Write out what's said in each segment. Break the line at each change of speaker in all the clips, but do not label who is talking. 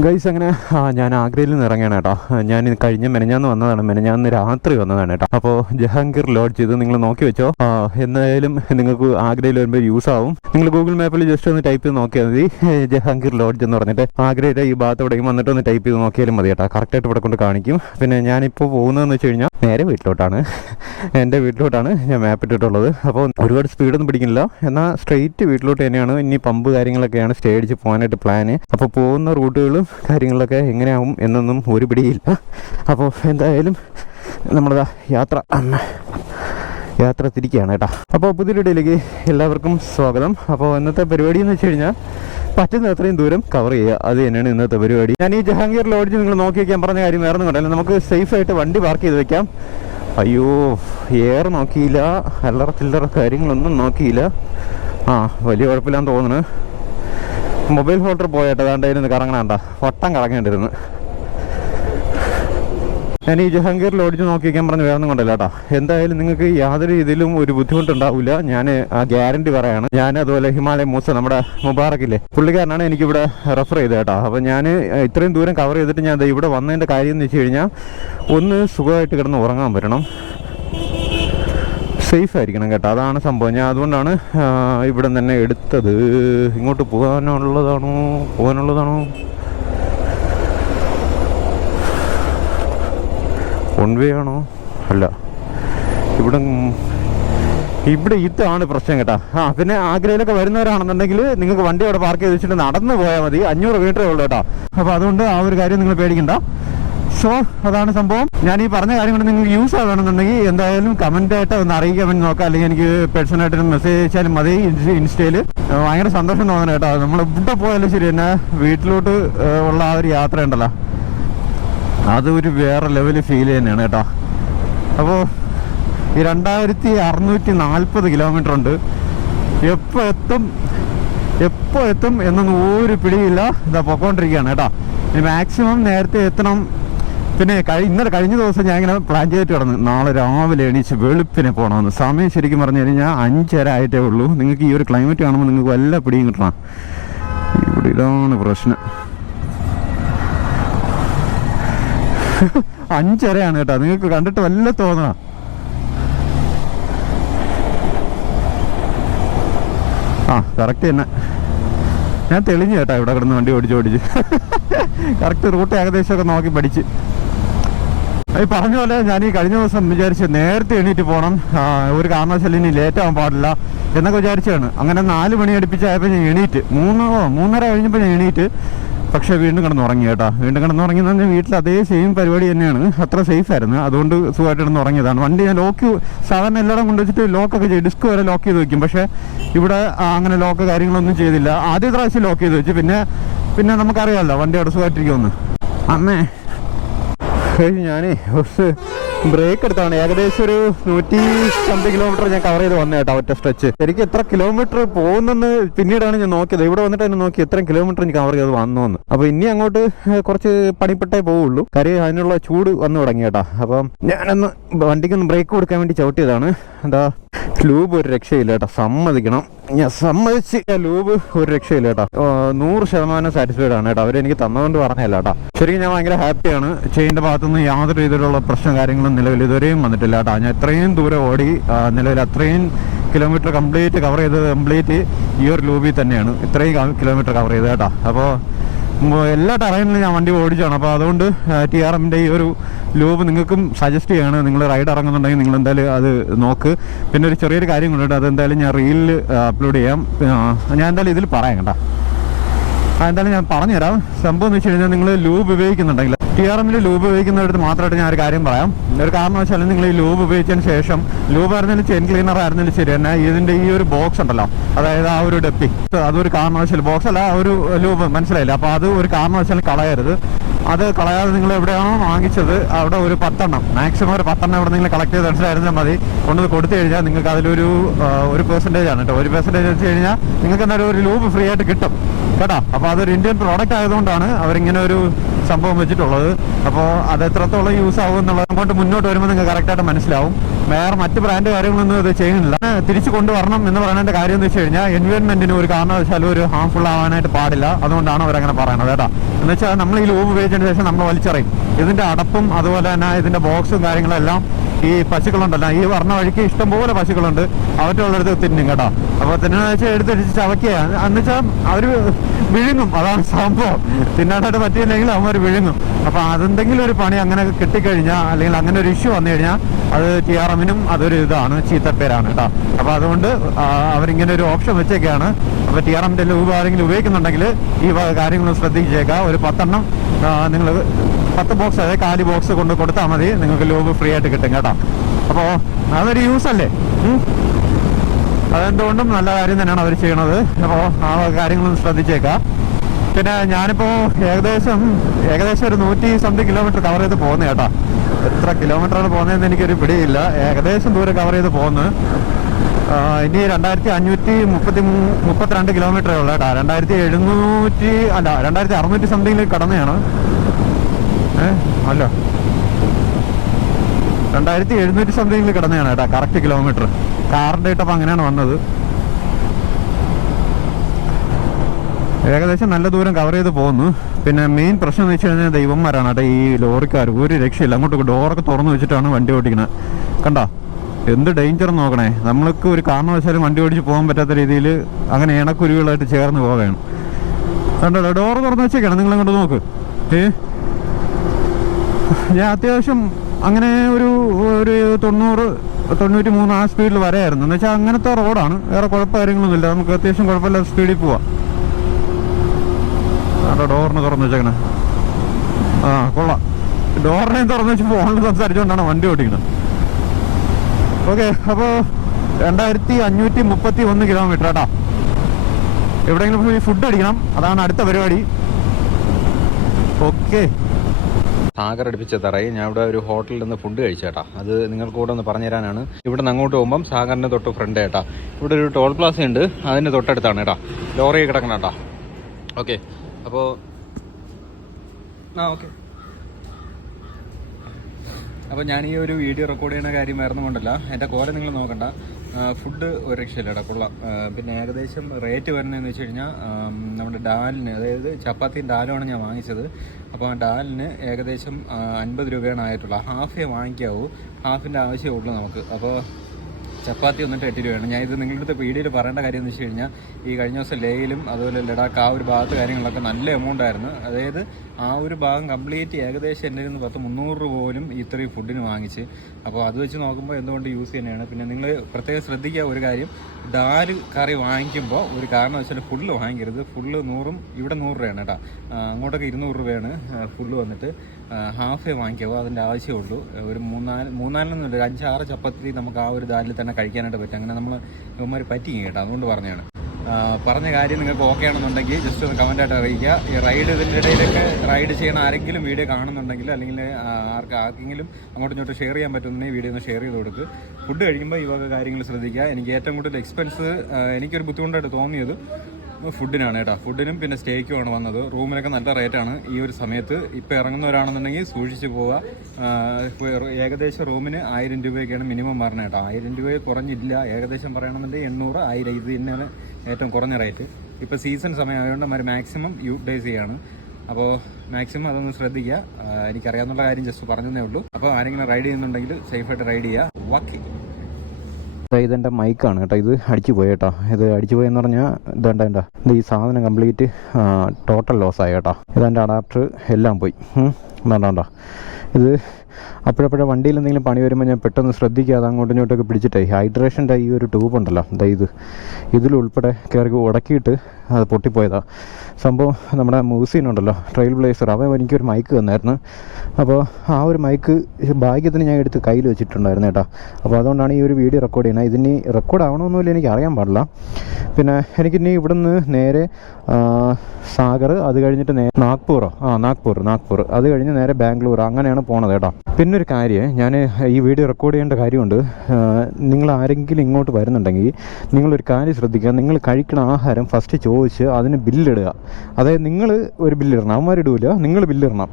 Guys അങ്ങനെ ഞാൻ ആഗ്രയിൽ നിന്ന് ഇറങ്ങിയാണ് കേട്ടോ. ഞാൻ കഴിഞ്ഞ മെനഞ്ഞാന്ന് വന്നതാണ്. മെനഞ്ഞാന്ന് രാത്രി വന്നതാണ് കേട്ടോ. അപ്പോൾ ജഹാംഗീർ ലോഡ്ജ് ഇത് നിങ്ങൾ നോക്കി വെച്ചോ. എന്തായാലും നിങ്ങൾക്ക് ആഗ്രയിൽ വരുമ്പോൾ യൂസ് ആവും. നിങ്ങൾ ഗൂഗിൾ മാപ്പിൽ ജസ്റ്റ് ഒന്ന് ടൈപ്പ് ചെയ്ത് നോക്കിയാൽ മതി. ജഹാംഗീർ ലോഡ്ജ് എന്ന് പറഞ്ഞിട്ട് ആഗ്രയുടെ ഈ ഭാഗത്ത് എവിടെയും വന്നിട്ട് ഒന്ന് ടൈപ്പ് ചെയ്ത് നോക്കിയാലും മതി കേട്ടോ. കറക്റ്റായിട്ട് ഇവിടെ കൊണ്ട് കാണിക്കും. പിന്നെ ഞാനിപ്പോൾ പോകുന്നതെന്ന് വെച്ച് കഴിഞ്ഞാൽ നേരെ വീട്ടിലോട്ടാണ്. എന്റെ വീട്ടിലോട്ടാണ് ഞാൻ മാപ്പ് ഇട്ടിട്ടുള്ളത്. അപ്പോൾ ഒരുപാട് സ്പീഡൊന്നും പിടിക്കില്ല എന്നാൽ സ്ട്രെയിറ്റ് വീട്ടിലോട്ട് തന്നെയാണ്. ഇനി പമ്പ് കാര്യങ്ങളൊക്കെയാണ് സ്റ്റേ അടിച്ച് പോകാനായിട്ട് പ്ലാന് അപ്പോൾ പോകുന്ന റൂട്ടുകളും കാര്യങ്ങളൊക്കെ എങ്ങനെയാവും എന്നൊന്നും ഒരു പിടിയില്ല. അപ്പോൾ എന്തായാലും നമ്മളതാ യാത്ര. യാത്ര തിരിക്കുകയാണ് കേട്ടോ. അപ്പോൾ പുതിയൊരു ഇടയിലേക്ക് എല്ലാവർക്കും സ്വാഗതം. അപ്പോൾ ഇന്നത്തെ പരിപാടി എന്ന് വെച്ച് കഴിഞ്ഞാൽ പറ്റുന്ന അത്രയും ദൂരം കവർ ചെയ്യുക. അത് തന്നെയാണ് ഇന്നത്തെ പരിപാടി. ഞാൻ ഈ ജഹാംഗീർ ലോഡ്ജ് നിങ്ങൾ നോക്കി വെക്കാൻ പറഞ്ഞ കാര്യം വേറെ ഒന്നും നമുക്ക് സേഫായിട്ട് വണ്ടി പാർക്ക് ചെയ്ത് വെക്കാം. അയ്യോ എയർ നോക്കിയില്ല. അല്ലറ ചില്ലറ കാര്യങ്ങളൊന്നും നോക്കിയില്ല. ആ വലിയ കുഴപ്പമില്ലാന്ന് തോന്നുന്നു. മൊബൈൽ ഹോൾഡർ പോയിട്ട് അതാണ്ട് അതിന് കറങ്ങണണ്ട. വട്ടം കറങ്ങേണ്ടിരുന്നു ഞാൻ ഈ ജഹാംഗീർ ലോഡ്ജ് നോക്കി വയ്ക്കാൻ പറഞ്ഞ് വേറൊന്നും കൊണ്ടല്ല കേട്ടോ. എന്തായാലും നിങ്ങൾക്ക് യാതൊരു രീതിയിലും ഒരു ബുദ്ധിമുട്ടുണ്ടാവില്ല ഞാൻ ആ ഗ്യാരണ്ടി പറയാണ്. ഞാൻ അതുപോലെ ഹിമാലയ മൂസ നമ്മുടെ മുബാറക്കില്ലേ പുള്ളിക്കാരനാണ് എനിക്കിവിടെ റെഫർ ചെയ്തത് കേട്ടോ. അപ്പോൾ ഞാൻ ഇത്രയും ദൂരം കവർ ചെയ്തിട്ട് ഞാൻ ഇവിടെ വന്നതിന്റെ കാര്യം എന്ന് വെച്ച് കഴിഞ്ഞാൽ ഒന്ന് സുഖമായിട്ട് കിടന്ന് ഉറങ്ങാൻ പറ്റണം സേഫ് ആയിരിക്കണം കേട്ടോ. അതാണ് സംഭവം. ഞാൻ അതുകൊണ്ടാണ് ഇവിടെ തന്നെ എടുത്തത്. ഇങ്ങോട്ട് പോകാനുള്ളതാണോ? പോകാനുള്ളതാണോ? വൺ വേ ആണോ? അല്ല. ഇവിടെ ഇവിടെ ഇതാണ് പ്രശ്നം കേട്ടോ. ആ പിന്നെ ആഗ്രയിലൊക്കെ വരുന്നവരാണെന്നുണ്ടെങ്കിൽ നിങ്ങൾക്ക് വണ്ടി അവിടെ പാർക്ക് ചെയ്ത് വെച്ചിട്ട് നടന്നു പോയാൽ മതി. അഞ്ഞൂറ് മീറ്ററേ ഉള്ളൂ കേട്ടോ. അപ്പോൾ അതുകൊണ്ട് ആ ഒരു കാര്യം നിങ്ങൾ പേടിക്കണ്ട. സോ അതാണ് സംഭവം. ഞാൻ ഈ പറഞ്ഞ കാര്യം കൊണ്ട് നിങ്ങൾക്ക് യൂസ് ആവണമെന്നുണ്ടെങ്കിൽ എന്തായാലും കമന്റ് ആയിട്ട് ഒന്ന് അറിയിക്കാൻ വേണ്ടി നോക്കാം. അല്ലെങ്കിൽ എനിക്ക് പേഴ്സണലായിട്ട് മെസ്സേജ് അയച്ചാലും മതി ഇൻസ്റ്റയിൽ ഭയങ്കര സന്തോഷം തോന്നണം കേട്ടോ. നമ്മൾ ഇവിടെ പോയാലും ശരി തന്നെ വീട്ടിലോട്ട് ഉള്ള ആ ഒരു യാത്ര ഉണ്ടല്ലോ. ഒരു വേറെ ലെവൽ ഫീൽ തന്നെയാണ് കേട്ടോ. അപ്പോൾ ഈ രണ്ടായിരത്തി അറുന്നൂറ്റി നാൽപ്പത് കിലോമീറ്റർ ഉണ്ട്. എപ്പോൾ എത്തും എപ്പോൾ എത്തും എന്നൊന്നും ഒരു പിടിയില്ല. ഇതാ പൊക്കോണ്ടിരിക്കുകയാണ് കേട്ടോ. മാക്സിമം നേരത്തെ എത്തണം പിന്നെ ഇന്നലെ കഴിഞ്ഞ ദിവസം ഞാൻ ഇങ്ങനെ പ്ലാൻ ചെയ്തിട്ട് കിടന്നു. നാളെ രാവിലെ എണീച്ച് വെളുപ്പിനെ പോകണമെന്ന് സമയം ശരിക്കും പറഞ്ഞു കഴിഞ്ഞാൽ അഞ്ചര ആയിട്ടേ ഉള്ളൂ. നിങ്ങൾക്ക് ഈ ഒരു ക്ലൈമറ്റ് കാണുമ്പോൾ നിങ്ങൾക്ക് വല്ല പിടിയും കിട്ടണം. ഇവിടെ ഇതാണ് പ്രശ്നം. അഞ്ചരയാണ് കേട്ടോ. നിങ്ങൾക്ക് കണ്ടിട്ട് വല്ല തോന്നണം. ആ കറക്റ്റ് തന്നെ. ഞാൻ തെളിഞ്ഞു കേട്ടോ ഇവിടെ കിടന്ന് വണ്ടി ഓടിച്ച് ഓടിച്ച്. കറക്റ്റ് റൂട്ട് ഏകദേശമൊക്കെ നോക്കി പഠിച്ച്. ഈ പറഞ്ഞ പോലെ ഞാൻ ഈ കഴിഞ്ഞ ദിവസം വിചാരിച്ചു നേരത്തെ എണീറ്റ് പോകണം ഒരു കാരണവശാലും ഇനി ലേറ്റ് ആവാൻ പാടില്ല എന്നൊക്കെ വിചാരിച്ചാണ് അങ്ങനെ നാല് മണി അടുപ്പിച്ചായപ്പോൾ ഞാൻ എണീറ്റ് മൂന്നോ മൂന്നര കഴിഞ്ഞപ്പോൾ ഞാൻ എണീറ്റ് പക്ഷേ വീണ്ടും കിടന്ന് ഉറങ്ങി കേട്ടോ. വീണ്ടും കിടന്ന് ഉറങ്ങി എന്ന് വീട്ടിൽ അതേ സെയിം പരിപാടി തന്നെയാണ്. അത്ര സേഫ് ആയിരുന്നു. അതുകൊണ്ട് സുഖമായിട്ട് കിടന്ന് ഉറങ്ങിയതാണ്. വണ്ടി ഞാൻ ലോക്ക് സാധാരണ എല്ലായിടം കൊണ്ടുവച്ചിട്ട് ലോക്കൊക്കെ ചെയ്യും. ഡിസ്ക് വരെ ലോക്ക് ചെയ്ത് വെക്കും. പക്ഷേ ഇവിടെ അങ്ങനെ ലോക്ക് കാര്യങ്ങളൊന്നും ചെയ്തില്ല. ആദ്യ പ്രാവശ്യം ലോക്ക് ചെയ്ത് വെച്ച്. പിന്നെ പിന്നെ നമുക്കറിയാമല്ലോ വണ്ടി അവിടെ സുഖമായിട്ടിരിക്കുമെന്ന്. അമ്മേ ഞാനേ ബസ് ബ്രേക്ക് എടുത്താണ്. ഏകദേശം ഒരു നൂറ്റി സംതിങ് കിലോമീറ്റർ ഞാൻ കവർ ചെയ്ത് വന്നേ കേട്ടോ ഒറ്റ സ്ട്രെച്ച് എനിക്ക് എത്ര കിലോമീറ്റർ പോകുന്നെന്ന് പിന്നീടാണ് ഞാൻ നോക്കിയത്. ഇവിടെ വന്നിട്ട് തന്നെ നോക്കി എത്ര കിലോമീറ്റർ എനിക്ക് കവർ ചെയ്ത് വന്നോന്ന്. അപ്പൊ ഇനി അങ്ങോട്ട് കുറച്ച് പണിപ്പെട്ടേ പോവുള്ളൂ. കാര്യം അതിനുള്ള ചൂട് വന്നു തുടങ്ങി കേട്ടോ. അപ്പം ഞാനൊന്ന് വണ്ടിക്കൊന്ന് ബ്രേക്ക് കൊടുക്കാൻ വേണ്ടി ചവിട്ടിയതാണ്. എന്താ ലൂബ് ഒരു രക്ഷയില്ല കേട്ടോ. സമ്മതിക്കണം. ഞാൻ സമ്മതിച്ച് ലൂബ്. ഒരു രക്ഷയില്ല കേട്ടോ. നൂറ് ശതമാനം സാറ്റിസ്ഫൈഡ് ആണ് കേട്ടോ. അവരെനിക്ക് തന്നതുകൊണ്ട് പറഞ്ഞല്ല കേട്ടോ. ശരിക്കും ഞാൻ ഭയങ്കര ഹാപ്പിയാണ് ചെയിന്റെ ഭാഗത്തുനിന്ന് യാതൊരു രീതിയിലുള്ള പ്രശ്നം കാര്യങ്ങളും നിലവിൽ ഇതുവരെയും വന്നിട്ടില്ല കേട്ടോ. ഞാൻ ഇത്രയും ദൂരെ ഓടി നിലവിൽ അത്രയും കിലോമീറ്റർ കംപ്ലീറ്റ് കവർ ചെയ്തത് കംപ്ലീറ്റ് ഈ ഒരു ലൂബിൽ തന്നെയാണ്. ഇത്രയും കിലോമീറ്റർ കവർ ചെയ്ത് കേട്ടോ. അപ്പോൾ എല്ലാ ടറൈനിലും ഞാൻ വണ്ടി ഓടിച്ചാണ് അപ്പോൾ അതുകൊണ്ട് ടി ആർ എമ്മിന്റെ ഈ ഒരു ലൂബ് നിങ്ങൾക്കും സജസ്റ്റ് ചെയ്യാണ്. നിങ്ങൾ റൈഡ് ഇറങ്ങുന്നുണ്ടെങ്കിൽ നിങ്ങൾ എന്തായാലും അത് നോക്ക്. പിന്നെ ഒരു ചെറിയൊരു കാര്യം കൊണ്ടു അത് എന്തായാലും ഞാൻ റീലിൽ അപ്ലോഡ് ചെയ്യാം. ഞാൻ എന്തായാലും ഇതിൽ പറയാം കേട്ടോ. ആ എന്തായാലും ഞാൻ പറഞ്ഞുതരാം. സംഭവം എന്ന് വെച്ച് കഴിഞ്ഞാൽ നിങ്ങൾ ലൂബ് ഉപയോഗിക്കുന്നുണ്ടെങ്കിൽ ടി ആർ എമ്മിൽ ലൂബ് ഉപയോഗിക്കുന്നിടത്ത് മാത്രമായിട്ട് ഞാൻ ഒരു കാര്യം പറയാം. ഒരു കാരണം വെച്ചാൽ നിങ്ങൾ ഈ ലൂബ് ഉപയോഗിച്ചതിന് ശേഷം ലൂബ് ആയിരുന്നാലും ചെയിൻ ക്ലീനർ ആയിരുന്നാലും ശരി തന്നെ ഇതിന്റെ ഈ ഒരു ബോക്സ് ഉണ്ടല്ലോ. അതായത് ആ ഒരു ഡെപ്പി. അതൊരു കാരണവശാലും ബോക്സ് അല്ല ആ ഒരു ലൂബ് മനസ്സിലായില്ല? അപ്പോൾ അത് ഒരു കാരണവശാലും കളയരുത്. അത് കളയാതെ നിങ്ങൾ എവിടെയാണോ വാങ്ങിച്ചത് അവിടെ ഒരു പത്തെണ്ണം. മാക്സിമം ഒരു പത്തെണ്ണം എവിടെ നിങ്ങൾ കളക്ട് ചെയ്ത് മനസ്സിലായിരുന്നാൽ മതി. കൊണ്ടത് കൊടുത്തു കഴിഞ്ഞാൽ നിങ്ങൾക്ക് അതിലൊരു ഒരു പെർസെന്റേജ് ആണ് കേട്ടോ. ഒരു പെർസെന്റേജ് വെച്ച് കഴിഞ്ഞാൽ നിങ്ങൾക്ക് എന്തായാലും ഒരു ലൂബ് ഫ്രീ ആയിട്ട് കിട്ടും. കേട്ടോ? അപ്പോൾ അതൊരു ഇന്ത്യൻ പ്രോഡക്റ്റ് ആയതുകൊണ്ടാണ് അവരിങ്ങനെ ഒരു സംഭവം വെച്ചിട്ടുള്ളത്. അപ്പോൾ അത് എത്രത്തോളം യൂസ് ആവും എന്നുള്ളത് അങ്ങോട്ട് മുന്നോട്ട് വരുമ്പോൾ നിങ്ങൾക്ക് കറക്റ്റായിട്ട് മനസ്സിലാവും. വേറെ മറ്റ് ബ്രാൻഡ് കാര്യങ്ങളൊന്നും ഇത് ചെയ്യുന്നില്ല. തിരിച്ചു കൊണ്ടുവരണം എന്ന് പറയുന്നതിന്റെ കാര്യം എന്ന് വെച്ച് കഴിഞ്ഞാൽ എൻവയോൺമെന്റിന് ഒരു കാരണവശാലും ഒരു ഹാംഫുൾ ആവാനായിട്ട് പാടില്ല. അതുകൊണ്ടാണ് അവരങ്ങനെ പറയണത് കേട്ടോ. എന്ന് വെച്ചാൽ നമ്മൾ ഈ ലൂബ് ഉപയോഗിച്ചതിന് ശേഷം നമ്മൾ വലിച്ചെറിയും. ഇതിന്റെ അടപ്പും അതുപോലെ തന്നെ ഇതിന്റെ ബോക്സും കാര്യങ്ങളെല്ലാം ഈ പശുക്കളുണ്ടല്ലോ. ഈ വർണ വഴിക്ക് ഇഷ്ടംപോലെ പശുക്കളുണ്ട്. അവരുടെ ഉള്ളടത്ത് തിന്നും കേട്ടോ. അപ്പോൾ തിന്നാന്ന് വെച്ചാൽ എടുത്തിടിച്ച് ചവയ്ക്കുക. അവർ വിഴുങ്ങും. അതാണ് സംഭവം. തിന്നാനായിട്ട് പറ്റിയില്ലെങ്കിൽ അവർ വിഴുങ്ങും. അപ്പോൾ അതെന്തെങ്കിലും ഒരു പണി അങ്ങനെ കിട്ടിക്കഴിഞ്ഞാൽ അല്ലെങ്കിൽ അങ്ങനെ ഒരു ഇഷ്യൂ വന്നു കഴിഞ്ഞാൽ അത് ടി ആർ എമ്മിനും അതൊരു ഇതാണ് ചീത്തപ്പേരാണ് കേട്ടോ. അപ്പോൾ അതുകൊണ്ട് അവരിങ്ങനെ ഒരു ഓപ്ഷൻ വെച്ചേക്കാണ്. അപ്പോൾ ടി ആർ എമ്മിന്റെ ലൂബ് ആരെങ്കിലും ഉപയോഗിക്കുന്നുണ്ടെങ്കിൽ ഈ കാര്യങ്ങളും ശ്രദ്ധിച്ചേക്കാം. ഒരു പത്തെണ്ണം നിങ്ങൾ പത്ത് ബോക്സ് അതായത് കാലി ബോക്സ് കൊണ്ട് കൊടുത്താൽ മതി. നിങ്ങൾക്ക് ലൂബ് ഫ്രീ ആയിട്ട് കിട്ടും കേട്ടോ. അപ്പോൾ അതൊരു യൂസ് അല്ലേ? അതെന്തുകൊണ്ടും നല്ല കാര്യം തന്നെയാണ് അവർ ചെയ്യണത്. അപ്പോൾ ആ കാര്യങ്ങളൊന്ന് ശ്രദ്ധിച്ചേക്കാം. പിന്നെ ഞാനിപ്പോൾ ഏകദേശം ഏകദേശം ഒരു നൂറ്റി സംതിങ് കിലോമീറ്റർ കവർ ചെയ്ത് പോകുന്നത് കേട്ടോ. എത്ര കിലോമീറ്ററാണ് പോകുന്നതെന്ന് എനിക്കൊരു പിടിയില്ല. ഏകദേശം ദൂരം കവർ ചെയ്ത് പോകുന്നു. ആ, ഇനി രണ്ടായിരത്തി അഞ്ഞൂറ്റി മുപ്പത്തി മുപ്പത്തിരണ്ട് കിലോമീറ്ററേ ഉള്ളൂ കേട്ടോ. രണ്ടായിരത്തി എഴുന്നൂറ്റി അല്ല രണ്ടായിരത്തി അറുന്നൂറ്റി സംതിങ്ങിൽ കടന്നതാണ്. ഏ അല്ല. രണ്ടായിരത്തി എഴുന്നൂറ്റി സംതിങ്ങിൽ കിടന്നതാണ് കേട്ടോ കറക്റ്റ് കിലോമീറ്റർ. കാറിന്റെ ഇട്ടപ്പോൾ അങ്ങനെയാണ് വന്നത്. ഏകദേശം നല്ല ദൂരം കവർ ചെയ്ത് പോകുന്നു. പിന്നെ മെയിൻ പ്രശ്നം എന്ന് വെച്ച് കഴിഞ്ഞാൽ ദൈവന്മാരാണ് കേട്ടോ ഈ ലോറിക്കാർ. ഒരു രക്ഷയില്ല. അങ്ങോട്ട് ഡോറൊക്കെ തുറന്നു വെച്ചിട്ടാണ് വണ്ടി ഓടിക്കുന്നത് കണ്ടോ? എന്ത് ഡേഞ്ചർ നോക്കണേ? നമ്മൾക്ക് ഒരു കാരണവശാലും വണ്ടി ഓടിച്ച് പോകാൻ പറ്റാത്ത രീതിയിൽ അങ്ങനെ ഇണക്കുരുവികളായിട്ട് ചേർന്ന് പോവുകയാണ്. കണ്ടോ ഡോറ് തുറന്നു വെച്ചേക്കാണ്. നിങ്ങൾ അങ്ങോട്ട് നോക്ക്. ഏ? ഞാൻ അത്യാവശ്യം അങ്ങനെ ഒരു ഒരു തൊണ്ണൂറ് തൊണ്ണൂറ്റി മൂന്ന് ആ സ്പീഡിൽ വരായിരുന്നു. എന്ന് വെച്ചാൽ അങ്ങനത്തെ റോഡാണ് വേറെ കുഴപ്പ കാര്യങ്ങളൊന്നുമില്ല. നമുക്ക് അത്യാവശ്യം കുഴപ്പമില്ലാത്ത സ്പീഡിൽ പോവാം. അവിടെ ഡോറിന് തുറന്നു വെച്ചേക്കണേ. ആ കൊള്ളാം. ഡോറിനെയും തുറന്നു വെച്ച് ഫോണിൽ സംസാരിച്ചുകൊണ്ടാണ് വണ്ടി ഓടിക്കുന്നത്. ഓക്കെ അപ്പോൾ രണ്ടായിരത്തി അഞ്ഞൂറ്റി മുപ്പത്തി ഒന്ന് കിലോമീറ്റർ കേട്ടോ എവിടെയെങ്കിലും പോയി ഫുഡ് അടിക്കണം. അതാണ് അടുത്ത പരിപാടി. ഓക്കെ.
സാഗർ അടുപ്പിച്ച തറയിൽ ഞാൻ ഇവിടെ ഒരു ഹോട്ടലിൽ നിന്ന് ഫുഡ് കഴിച്ചേട്ടാ. അത് നിങ്ങൾക്ക് കൂടെ ഒന്ന് പറഞ്ഞു തരാനാണ് ഇവിടെ അങ്ങോട്ട് പോകുമ്പം സാഗറിന്റെ തൊട്ട് ഫ്രണ്ട് ഏട്ടാ. ഇവിടെ ഒരു ടോൾ പ്ലാസ ഉണ്ട്. അതിന്റെ തൊട്ടടുത്താണ് ഏട്ടാ ലോറി കിടക്കണം ഏട്ടാ ഓക്കെ. അപ്പോൾ ആ ഓക്കെ. അപ്പോൾ ഞാൻ ഈ ഒരു വീഡിയോ റെക്കോർഡ് ചെയ്യുന്ന കാര്യം ആയിരുന്നു കൊണ്ടല്ല എന്റെ കോല നിങ്ങൾ നോക്കണ്ട. ഫുഡ് ഒരു രക്ഷയില്ല കൊള്ളാം. പിന്നെ ഏകദേശം റേറ്റ് വരുന്നതെന്ന് വെച്ച് കഴിഞ്ഞാൽ നമ്മുടെ ഡാലിന് അതായത് ചപ്പാത്തിയും ഡാലുമാണ് ഞാൻ വാങ്ങിച്ചത്. അപ്പോൾ ആ ഡാലിന് ഏകദേശം അൻപത് രൂപയാണ് ആയിട്ടുള്ളത് ഹാഫേ വാങ്ങിക്കാവൂ. ഹാഫിന്റെ ആവശ്യമേ ഉള്ളൂ നമുക്ക്. അപ്പോൾ ചപ്പാത്തി വന്നിട്ട് എട്ട് രൂപയാണ് ഞാൻ ഇത് നിങ്ങളുടെ അടുത്ത് പീഡിയിൽ പറയേണ്ട കാര്യം എന്ന് വെച്ച് കഴിഞ്ഞാൽ ഈ കഴിഞ്ഞ ദിവസം ലേയിലും അതുപോലെ ലഡാക്ക് ആ ഒരു ഭാഗത്ത് കാര്യങ്ങളൊക്കെ നല്ല എമൗണ്ട് ആയിരുന്നു. അതായത് ആ ഒരു ഭാഗം കംപ്ലീറ്റ് ഏകദേശം എന്റെ നിന്ന് പത്ത് മുന്നൂറ് രൂപ പോലും ഇത്രയും ഫുഡിന് വാങ്ങിച്ച്. അപ്പോൾ അത് വെച്ച് നോക്കുമ്പോൾ എന്തുകൊണ്ട് യൂസ് തന്നെയാണ് പിന്നെ നിങ്ങൾ പ്രത്യേകം ശ്രദ്ധിക്കുക ഒരു കാര്യം. ദാൽ കറി വാങ്ങിക്കുമ്പോൾ ഒരു കാരണം വെച്ചാൽ ഫുള്ള് വാങ്ങിക്കരുത്. ഫുള്ള് നൂറും ഇവിടെ നൂറ് രൂപയാണ് കേട്ടോ. അങ്ങോട്ടൊക്കെ ഇരുന്നൂറ് രൂപയാണ് ഫുള്ള് വന്നിട്ട്. ഹാഫേ വാങ്ങിക്കാവൂ അതിന്റെ ആവശ്യമുള്ളൂ ഒരു മൂന്നാൽ മൂന്നാലിനൊന്നുമില്ല ഒരു അഞ്ചാറ് ചപ്പാത്തി നമുക്ക് ആ ഒരു ദാലിൽ തന്നെ കഴിക്കാനായിട്ട് പറ്റും. അങ്ങനെ നമ്മൾ ഇവന്മാർ പറ്റിക്കും കേട്ടോ അതുകൊണ്ട് പറഞ്ഞാണ് പറഞ്ഞ കാര്യം നിങ്ങൾക്ക് ഓക്കെ ആണെന്നുണ്ടെങ്കിൽ ജസ്റ്റ് ഒന്ന് കമന്റായിട്ട് അറിയിക്കുക. ഈ റൈഡ് ഇതിന്റെ ഇടയിലൊക്കെ റൈഡ് ചെയ്യണ ആരെങ്കിലും വീഡിയോ കാണുന്നുണ്ടെങ്കിൽ അല്ലെങ്കിൽ ആർക്ക് ആർക്കെങ്കിലും അങ്ങോട്ടും ഇങ്ങോട്ടും ഷെയർ ചെയ്യാൻ പറ്റുന്ന വീഡിയോ ഒന്ന് ഷെയർ ചെയ്ത് കൊടുക്ക്. ഫുഡ് കഴിക്കുമ്പോൾ ഈ വക കാര്യങ്ങൾ ശ്രദ്ധിക്കുക. എനിക്ക് ഏറ്റവും കൂടുതൽ എക്സ്പെൻസ് എനിക്കൊരു ബുദ്ധിമുട്ടായിട്ട് തോന്നിയത് ഫുഡിനാണ് കേട്ടോ. ഫുഡിനും പിന്നെ സ്റ്റേക്കുമാണ് വന്നത്. റൂമിനൊക്കെ നല്ല റേറ്റാണ് ഈ ഒരു സമയത്ത് ഇപ്പോൾ ഇറങ്ങുന്നവരാണെന്നുണ്ടെങ്കിൽ സൂക്ഷിച്ച് പോവുക. ഏകദേശം റൂമിന് ആയിരം രൂപയൊക്കെയാണ് മിനിമം പറഞ്ഞത് കേട്ടോ. ആയിരം രൂപ കുറഞ്ഞില്ല. ഏകദേശം പറയണമെന്നുണ്ടെങ്കിൽ എണ്ണൂറ് ആയിരം. ഇത് തന്നെയാണ് ഏറ്റവും കുറഞ്ഞ റേറ്റ് ഇപ്പോൾ സീസൺ സമയമായതുകൊണ്ട് അവർ മാക്സിമം യൂട്ടിലൈസ് ചെയ്യാണ്. അപ്പോൾ മാക്സിമം അതൊന്ന് ശ്രദ്ധിക്കുക. എനിക്കറിയാവുന്ന കാര്യം ജസ്റ്റ് പറഞ്ഞതേ ഉള്ളൂ. അപ്പോൾ ആരെങ്കിലും റൈഡ് ചെയ്യുന്നുണ്ടെങ്കിൽ സേഫായിട്ട് റൈഡ് ചെയ്യുക. വാക്കി
ഇതെന്റെ മൈക്കാണ് കേട്ടോ. ഇത് അടിച്ചു പോയി കേട്ടോ. ഇത് അടിച്ചു പോയെന്ന് പറഞ്ഞാൽ ഇതേണ്ട വേണ്ട ഇത് ഈ സാധനം കംപ്ലീറ്റ് ടോട്ടൽ ലോസ് ആയി കേട്ടോ. ഇതെന്റെ അഡാപ്റ്റർ എല്ലാം പോയി. വേണ്ട വേണ്ട ഇത് അപ്പോഴപ്പോഴും വണ്ടിയിൽ എന്തെങ്കിലും പണി വരുമ്പോൾ ഞാൻ പെട്ടെന്ന് ശ്രദ്ധിക്കാതെ അങ്ങോട്ടും ഇങ്ങോട്ടൊക്കെ പിടിച്ചിട്ടേ. ഹൈഡ്രേഷന്റെ ഈ ഒരു ട്യൂബ് ഉണ്ടല്ലോ ഇത്. ഇതിലുൾപ്പെടെ കയറി ഉടക്കിയിട്ട് അത് പൊട്ടിപ്പോയതാണ് സംഭവം നമ്മുടെ മ്യൂസിയനുണ്ടല്ലോ ട്രെയിൽ ബ്ലേസർ അവൻ എനിക്കൊരു മൈക്ക് തന്നായിരുന്നു. അപ്പോൾ ആ ഒരു മൈക്ക് ഭാഗ്യത്തിന് ഞാൻ എടുത്ത് കയ്യിൽ വെച്ചിട്ടുണ്ടായിരുന്നു കേട്ടോ. അപ്പോൾ അതുകൊണ്ടാണ് ഈ ഒരു വീഡിയോ റെക്കോർഡ് ചെയ്യുന്നത്. ഇതിനി റെക്കോർഡ് ആവണമെന്നില്ല എനിക്ക് അറിയാൻ പാടില്ല. പിന്നെ എനിക്കിനി ഇവിടുന്ന് നേരെ സാഗർ അത് കഴിഞ്ഞിട്ട് നേരെ നാഗ്പൂറോ? ആ നാഗ്പൂർ നാഗ്പൂർ. അത് കഴിഞ്ഞ് നേരെ ബാംഗ്ലൂർ. അങ്ങനെയാണ് പോണത് കേട്ടോ.
പിന്നെ ഒരു കാര്യം ഞാൻ ഈ വീഡിയോ റെക്കോർഡ് ചെയ്യേണ്ട കാര്യമുണ്ട്. നിങ്ങൾ ആരെങ്കിലും ഇങ്ങോട്ട് വരുന്നുണ്ടെങ്കിൽ നിങ്ങളൊരു കാര്യം ശ്രദ്ധിക്കുക. നിങ്ങൾ കഴിക്കുന്ന ആഹാരം ഫസ്റ്റ് ചോദിച്ച് അതിന് ബില്ലിടുക. അതായത് നിങ്ങൾ ഒരു ബില്ലിടണം. അവന്മാരിടൂല നിങ്ങൾ ബില്ലിടണം.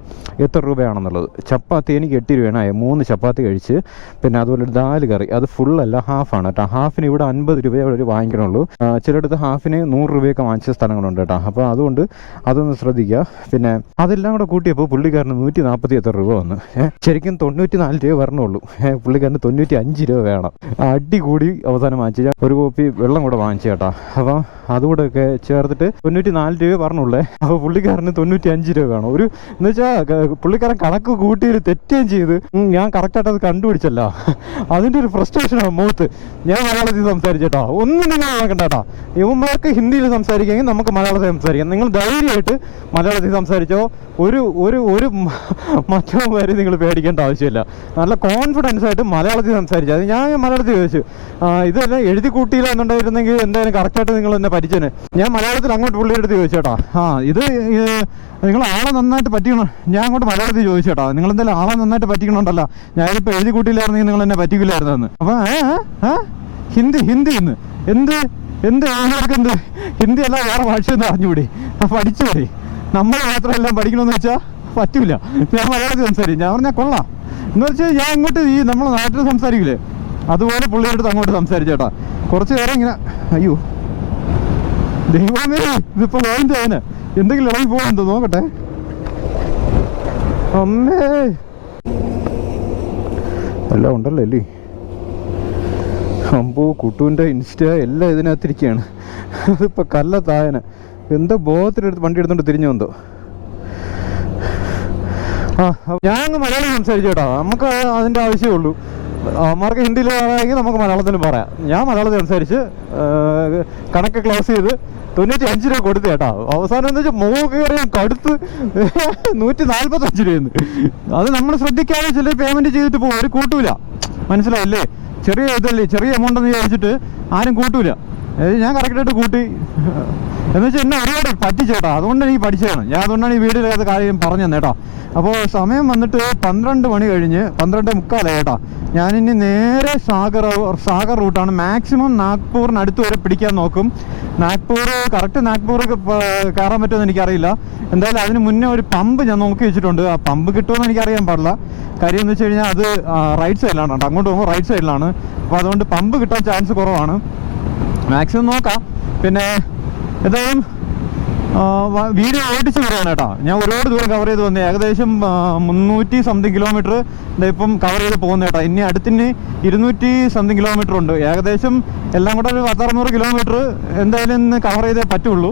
എത്ര രൂപയാണെന്നുള്ളത്. ചപ്പാത്തി എനിക്ക് എട്ട് രൂപയാണ്. മൂന്ന് ചപ്പാത്തി കഴിച്ച് പിന്നെ അതുപോലെ ദാൽ കറി. അത് ഫുള്ളല്ല ഹാഫാണ് കേട്ടോ ഹാഫിന് ഇവിടെ അൻപത് രൂപയെ അവർ വാങ്ങിക്കണുള്ളൂ. ചിലടത്ത് ഹാഫിന് നൂറ് രൂപയൊക്കെ വാങ്ങിച്ച സ്ഥലങ്ങളുണ്ട് കേട്ടോ അപ്പോൾ അതുകൊണ്ട് അതൊന്ന് ശ്രദ്ധിക്കുക പിന്നെ അതെല്ലാം കൂടെ കൂട്ടിയപ്പോൾ പുള്ളിക്കാരന് നൂറ്റി നാൽപ്പത്തി എത്ര രൂപ വന്നു. ശരിക്കും തൊണ്ണൂറ്റി നാല് രൂപ വരണുള്ളൂ പുള്ളിക്കാരന് തൊണ്ണൂറ്റി അഞ്ച് രൂപ വേണം. അടി കൂടി അവസാനം വാങ്ങിച്ചു. ഒരു കോപ്പി വെള്ളം കൂടെ വാങ്ങിച്ചു കേട്ടോ. അപ്പം അതുകൂടെ ഒക്കെ ചേർത്തിട്ട് തൊണ്ണൂറ്റി നാല് രൂപ പറഞ്ഞുള്ളേ. അപ്പോൾ പുള്ളിക്കാരന് തൊണ്ണൂറ്റി അഞ്ച് രൂപ വേണം. ഒരു എന്ന് വെച്ചാൽ പുള്ളിക്കാരൻ കണക്ക് കൂട്ടിയിൽ തെറ്റുകയും ചെയ്ത് ഞാൻ കറക്റ്റായിട്ട് അത് കണ്ടുപിടിച്ചല്ല. അതിന്റെ ഒരു ഫ്രസ്ട്രേഷനാണ് മൂത്ത് ഞാൻ മലയാളത്തിൽ സംസാരിച്ചേട്ടോ ഒന്നും നിങ്ങൾ നോക്കണ്ട കേട്ടോ. യുവന്മാർക്ക് ഹിന്ദിയിൽ സംസാരിക്കുകയെങ്കിൽ നമുക്ക് മലയാളത്തിൽ സംസാരിക്കാം. നിങ്ങൾ ധൈര്യമായിട്ട് മലയാളത്തിൽ സംസാരിച്ചോ. ഒരു ഒരു ഒരു മറ്റോ നിങ്ങൾ പേടിക്കേണ്ട ആവശ്യമില്ല. നല്ല കോൺഫിഡൻസ് ആയിട്ട് മലയാളത്തിൽ സംസാരിച്ചു അത് ഞാൻ മലയാളത്തിൽ ചോദിച്ചു ഇതെല്ലാം എഴുതി കൂട്ടിയില്ല എന്നുണ്ടായിരുന്നെങ്കിൽ എന്തായാലും കറക്റ്റായിട്ട് നിങ്ങൾ എന്നെ പഠിച്ചേനെ. ഞാൻ മലയാളത്തിൽ അങ്ങോട്ട് പുള്ളിയുടെ അടുത്ത് ചോദിച്ചേട്ടാ. ആ ഇത് നിങ്ങൾ ആളെ നന്നായിട്ട് പറ്റിക്കണം? ഞാൻ അങ്ങോട്ട് മലയാളത്തിൽ ചോദിച്ചേട്ടാ. നിങ്ങൾ എന്തായാലും ആളെ നന്നായിട്ട് പറ്റിക്കണമുണ്ടല്ലോ ഞാനിപ്പോൾ എഴുതി കൂട്ടിയില്ലായിരുന്നെങ്കിൽ നിങ്ങൾ എന്നെ പറ്റിക്കില്ലായിരുന്നെന്ന്. അപ്പം ഹിന്ദി ഹിന്ദി ഇന്ന്. എന്ത് എന്ത് ആൾക്കാർക്ക് എന്ത്? ഹിന്ദി അല്ല വേറെ ഭാഷയൊന്നും അറിഞ്ഞുകൂടി. പഠിച്ചുകൂടി നമ്മൾ മാത്രം എല്ലാം പഠിക്കണമെന്ന് വെച്ചാൽ പറ്റില്ല ഞാൻ മലയാളത്തിൽ സംസാരിക്കും. ഞാൻ പറഞ്ഞാൽ കൊള്ളാം. എന്ന് വെച്ചാൽ ഞാൻ ഇങ്ങോട്ട് ഈ നമ്മളെ നാട്ടിൽ സംസാരിക്കില്ലേ? അതുപോലെ പുള്ളിയുടെ അടുത്ത് അങ്ങോട്ട് സംസാരിച്ചേട്ടാ. കുറച്ച് നേരം ഇങ്ങനെ അയ്യോ. ദൈവമേ ഇതിപ്പോ പോയിന്റ് അവന് എന്തെങ്കിലും ഇളകി പോകുന്നുണ്ടോ നോക്കട്ടെ. അമ്മേ. എല്ലാം ഉണ്ടല്ലോ അല്ലേ? അമ്പോ കുട്ടുവിന്റെ ഇൻസ്റ്റ എല്ലാം ഇതിനകത്തിരിക്കുകയാണ് അതിപ്പോൾ കല്ല തായന. എന്തോ ബോധത്തിലെടുത്ത് വണ്ടി എടുത്തോണ്ട് തിരിഞ്ഞു വന്നോ? ആ ഞാൻ അങ്ങ് മലയാളം സംസാരിച്ചു കേട്ടോ നമുക്ക് അതിന്റെ ആവശ്യമേ ഉള്ളൂ. അവന്മാർക്ക് ഹിന്ദിയിൽ പറയാമെങ്കിൽ നമുക്ക് മലയാളത്തിൽ പറയാം. ഞാൻ മലയാളത്തിൽ സംസാരിച്ച് കണക്ക് ക്ലോസ് ചെയ്ത് തൊണ്ണൂറ്റി അഞ്ച് രൂപ കൊടുത്തു കേട്ടോ. അവസാനം എന്ന് വെച്ചാൽ മൂക്ക് കയറി കടുത്ത് നൂറ്റി നാൽപ്പത്തഞ്ച് രൂപയെന്ന് അത് നമ്മൾ ശ്രദ്ധിക്കാതെ ചില പേയ്മെന്റ് ചെയ്തിട്ട് പോകും. ഒരു കൂട്ടൂല. മനസ്സിലായില്ലേ? ചെറിയ ഇതല്ലേ? ചെറിയ എമൗണ്ട് എന്ന് ചോദിച്ചിട്ട് ആരും കൂട്ടൂല. ഞാൻ കറക്റ്റായിട്ട് കൂട്ടി. എന്ന് വെച്ചാൽ എന്നെ ഒരുപാട് പറ്റിച്ചേട്ടാ അതുകൊണ്ട് എനിക്ക് പഠിച്ചതാണ് ഞാൻ അതുകൊണ്ടാണ് ഈ വീഡിയോയിൽ അത് കാര്യം പറഞ്ഞു തന്നേട്ടാ അപ്പോൾ സമയം വന്നിട്ട് പന്ത്രണ്ട് മണി കഴിഞ്ഞ് പന്ത്രണ്ട് മുക്കാലായി കേട്ടോ. ഞാനിനി നേരെ സാഗർ സാഗർ റൂട്ടാണ്. മാക്സിമം നാഗ്പൂറിനടുത്ത് വരെ പിടിക്കാൻ നോക്കും. നാഗ്പൂർ കറക്റ്റ് നാഗ്പൂർ കയറാൻ പറ്റുമെന്ന് എനിക്കറിയില്ല. എന്തായാലും അതിന് മുന്നേ ഒരു പമ്പ് ഞാൻ നോക്കി വെച്ചിട്ടുണ്ട്. ആ പമ്പ് കിട്ടുമെന്ന് എനിക്കറിയാൻ പാടില്ല. കാര്യം എന്ന് വെച്ച് കഴിഞ്ഞാൽ അത് റൈറ്റ് സൈഡിലാണ് അങ്ങോട്ട് പോകുമ്പോൾ റൈറ്റ് സൈഡിലാണ് അപ്പോൾ അതുകൊണ്ട് പമ്പ് കിട്ടാൻ ചാൻസ് കുറവാണ്. മാക്സിമം നോക്കാം. പിന്നെ എന്തായാലും വീഡിയോ ഓടിച്ച് വരികയാണ് കേട്ടോ. ഞാൻ ഒരുപാട് ദൂരം കവർ ചെയ്ത് വന്നേ ഏകദേശം മുന്നൂറ്റി സംതിങ് കിലോമീറ്റർ ഇപ്പം കവർ ചെയ്ത് പോകുന്ന കേട്ടോ. ഇനി അടുത്തിന് ഇരുന്നൂറ്റി സംതിങ് കിലോമീറ്റർ ഉണ്ട്. ഏകദേശം എല്ലാം കൂടെ ഒരു പത്തറുന്നൂറ് കിലോമീറ്റർ എന്തായാലും ഇന്ന് കവർ ചെയ്തേ പറ്റുള്ളൂ.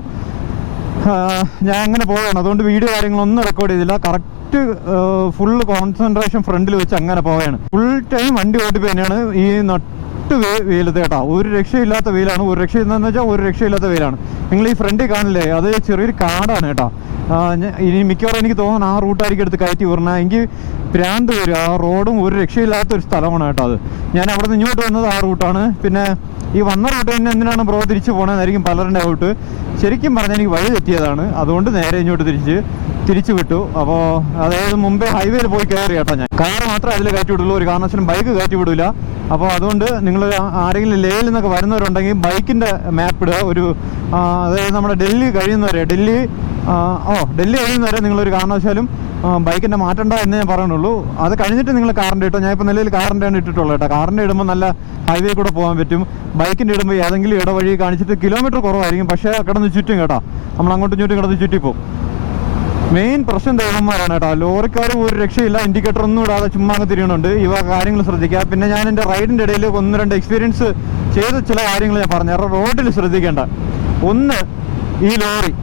ഞാൻ അങ്ങനെ പോവുകയാണ്. അതുകൊണ്ട് വീഡിയോ കാര്യങ്ങളൊന്നും റെക്കോർഡ് ചെയ്തില്ല. കറക്റ്റ് ഫുൾ കോൺസെൻട്രേഷൻ ഫ്രണ്ടിൽ വെച്ച് അങ്ങനെ പോവുകയാണ്. ഫുൾ ടൈം വണ്ടി ഓടിപ്പ് തന്നെയാണ്. ഈ നട്ട് വേ വെയിലത്ത് കേട്ടോ. ഒരു രക്ഷയില്ലാത്ത വെയിലാണ്. ഒരു രക്ഷ എന്ന് വെച്ചാൽ ഒരു രക്ഷയില്ലാത്ത വെയിലാണ്. നിങ്ങൾ ഈ ഫ്രണ്ടിൽ കാണില്ലേ? അത് ചെറിയൊരു കാടാണ് കേട്ടോ. ഇനി മിക്കവാറും എനിക്ക് തോന്നുന്നു ആ റൂട്ടായിരിക്കും എടുത്ത് കയറ്റി വിടണം. എനിക്ക് പ്രാന്ത് വരും. ആ റോഡും ഒരു രക്ഷയില്ലാത്ത ഒരു സ്ഥലമാണ് കേട്ടോ അത്. ഞാൻ അവിടെ നിന്ന് ഇങ്ങോട്ട് വന്നത് ആ റൂട്ടാണ് പിന്നെ ഈ വന്ന റൂട്ട് തന്നെ എന്തിനാണ് ബ്രോ തിരിച്ചു പോകണമെന്നായിരിക്കും പലരുടെ ഔട്ട് ശരിക്കും പറഞ്ഞാൽ എനിക്ക് വഴി തെറ്റിയതാണ്. അതുകൊണ്ട് നേരെ ഇങ്ങോട്ട് തിരിച്ച്. തിരിച്ചു വിട്ടു അപ്പോൾ അതായത് മുമ്പേ ഹൈവേയിൽ പോയി കയറി കേട്ടോ ഞാൻ. കാർ മാത്രമേ അതിൽ കയറ്റി വിടുള്ളൂ ഒരു കാരണവശാലും ബൈക്ക് കയറ്റി വിടില്ല അപ്പോൾ അതുകൊണ്ട് നിങ്ങൾ ആരെങ്കിലും ലേയിൽ നിന്നൊക്കെ വരുന്നവരുണ്ടെങ്കിൽ ബൈക്കിന്റെ മാപ്പ് ഇടുക. ഒരു അതായത് നമ്മുടെ ഡൽഹി കഴിയുന്നവരെ ഡൽഹി ഓ ഡൽഹി കഴിയുന്നവരെ നിങ്ങളൊരു കാരണവശാലും ബൈക്കിന്റെ മാറ്റണ്ട എന്ന് ഞാൻ പറയുന്നുള്ളൂ. അത് കഴിഞ്ഞിട്ട് നിങ്ങൾ കാറിന്റെ ഇട്ടോ? ഞാൻ ഇപ്പോൾ നിലയിൽ കാറിന്റെ ആണ് ഇട്ടിട്ടുള്ളത് കേട്ടോ. കാറിന്റെ ഇടുമ്പോൾ നല്ല ഹൈവേ കൂടെ പോകാൻ പറ്റും. ബൈക്കിന്റെ ഇടുമ്പോൾ ഏതെങ്കിലും ഇടവഴി കാണിച്ചിട്ട് കിലോമീറ്റർ കുറവായിരിക്കും. പക്ഷേ കിടന്ന് ചുറ്റും കേട്ടോ. നമ്മൾ അങ്ങോട്ടും ഇങ്ങോട്ടും കിടന്ന് ചുറ്റിപ്പോവും. മെയിൻ പ്രശ്നം ദേവന്മാരാണ് കേട്ടോ. ലോറിക്കാർ ഒരു രക്ഷയില്ല. ഇൻഡിക്കേറ്റർ ഒന്നും ഇടാതെ ചുമ്മാ അങ്ങ് തിരിയണുണ്ട് ഇവ കാര്യങ്ങൾ ശ്രദ്ധിക്കുക. പിന്നെ ഞാൻ എന്റെ റൈഡിന്റെ ഇടയിൽ ഒന്ന് രണ്ട് എക്സ്പീരിയൻസ് ചെയ്ത ചില കാര്യങ്ങൾ ഞാൻ പറഞ്ഞു. റോഡിൽ ശ്രദ്ധിക്കേണ്ട. ഒന്ന് ഈ ലോറി.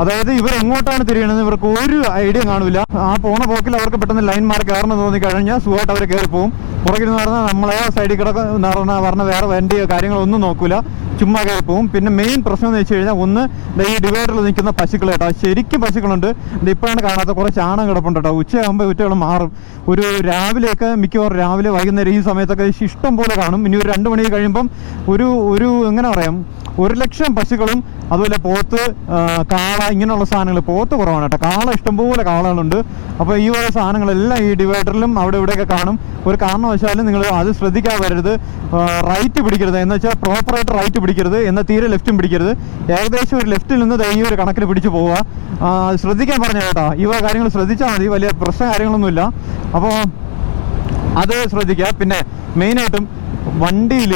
അതായത് ഇവർ എങ്ങോട്ടാണ് തിരിയണത് ഇവർക്ക് ഒരു ഐഡിയ കാണില്ല ആ പോണ പോക്കിൽ അവർക്ക് പെട്ടെന്ന് ലൈൻ മാർക്ക് കയറണം തോന്നി കഴിഞ്ഞാൽ സുഖമായിട്ട് അവർ കയറി പോകും പുറകിൽ നിന്ന് പറഞ്ഞാൽ നമ്മളെ സൈഡിൽ കിടക്കുന്ന പറഞ്ഞ പറഞ്ഞ വേറെ വണ്ടിയോ കാര്യങ്ങളൊന്നും നോക്കൂല. ചുമ്മാ കയറി പോകും പിന്നെ മെയിൻ പ്രശ്നം എന്ന് വെച്ച് കഴിഞ്ഞാൽ ഒന്ന് ഈ ഡിവൈഡറിൽ നിൽക്കുന്ന പശുക്കൾ കേട്ടോ. ശരിക്കും പശുക്കളുണ്ട്. ഇത് ഇപ്പോഴാണ് കാണാത്ത കുറേ ചാണം കിടപ്പുണ്ട് കേട്ടോ. ഉച്ചയാകുമ്പോൾ ഉറ്റകൾ മാറും. ഒരു രാവിലെയൊക്കെ മിക്കവാറും രാവിലെ വൈകുന്നേരം ഈ സമയത്തൊക്കെ ഇഷ്ടം പോലെ കാണും. ഇനി ഒരു രണ്ട് മണി കഴിയുമ്പം ഒരു ഒരു എങ്ങനെ പറയാം? ഒരു ലക്ഷം പശുക്കളും അതുപോലെ പോത്ത് കാള ഇങ്ങനെയുള്ള സാധനങ്ങൾ പോത്ത് കുറവാണ് കേട്ടോ. കാള ഇഷ്ടംപോലെ കാളകളുണ്ട്. അപ്പോൾ ഈ വക സാധനങ്ങളെല്ലാം ഈ ഡിവൈഡറിലും അവിടെ ഇവിടെയൊക്കെ കാണും. ഒരു കാരണവശാലും നിങ്ങൾ അത് ശ്രദ്ധിക്കാൻ വരരുത് റൈറ്റ് പിടിക്കരുത്. എന്ന് വെച്ചാൽ പ്രോപ്പറായിട്ട് റൈറ്റ് പിടിക്കരുത്. എന്നാൽ തീരെ ലെഫ്റ്റും പിടിക്കരുത്. ഏകദേശം ഒരു ലെഫ്റ്റിൽ നിന്ന് ഈ ഒരു കണക്കിന് പിടിച്ചു പോവുക. ശ്രദ്ധിക്കാൻ പറഞ്ഞു കേട്ടോ. ഈ വക കാര്യങ്ങൾ ശ്രദ്ധിച്ചാൽ മതി. വലിയ പ്രശ്ന കാര്യങ്ങളൊന്നുമില്ല. അപ്പോൾ അത് ശ്രദ്ധിക്കുക. പിന്നെ മെയിനായിട്ടും വണ്ടിയിൽ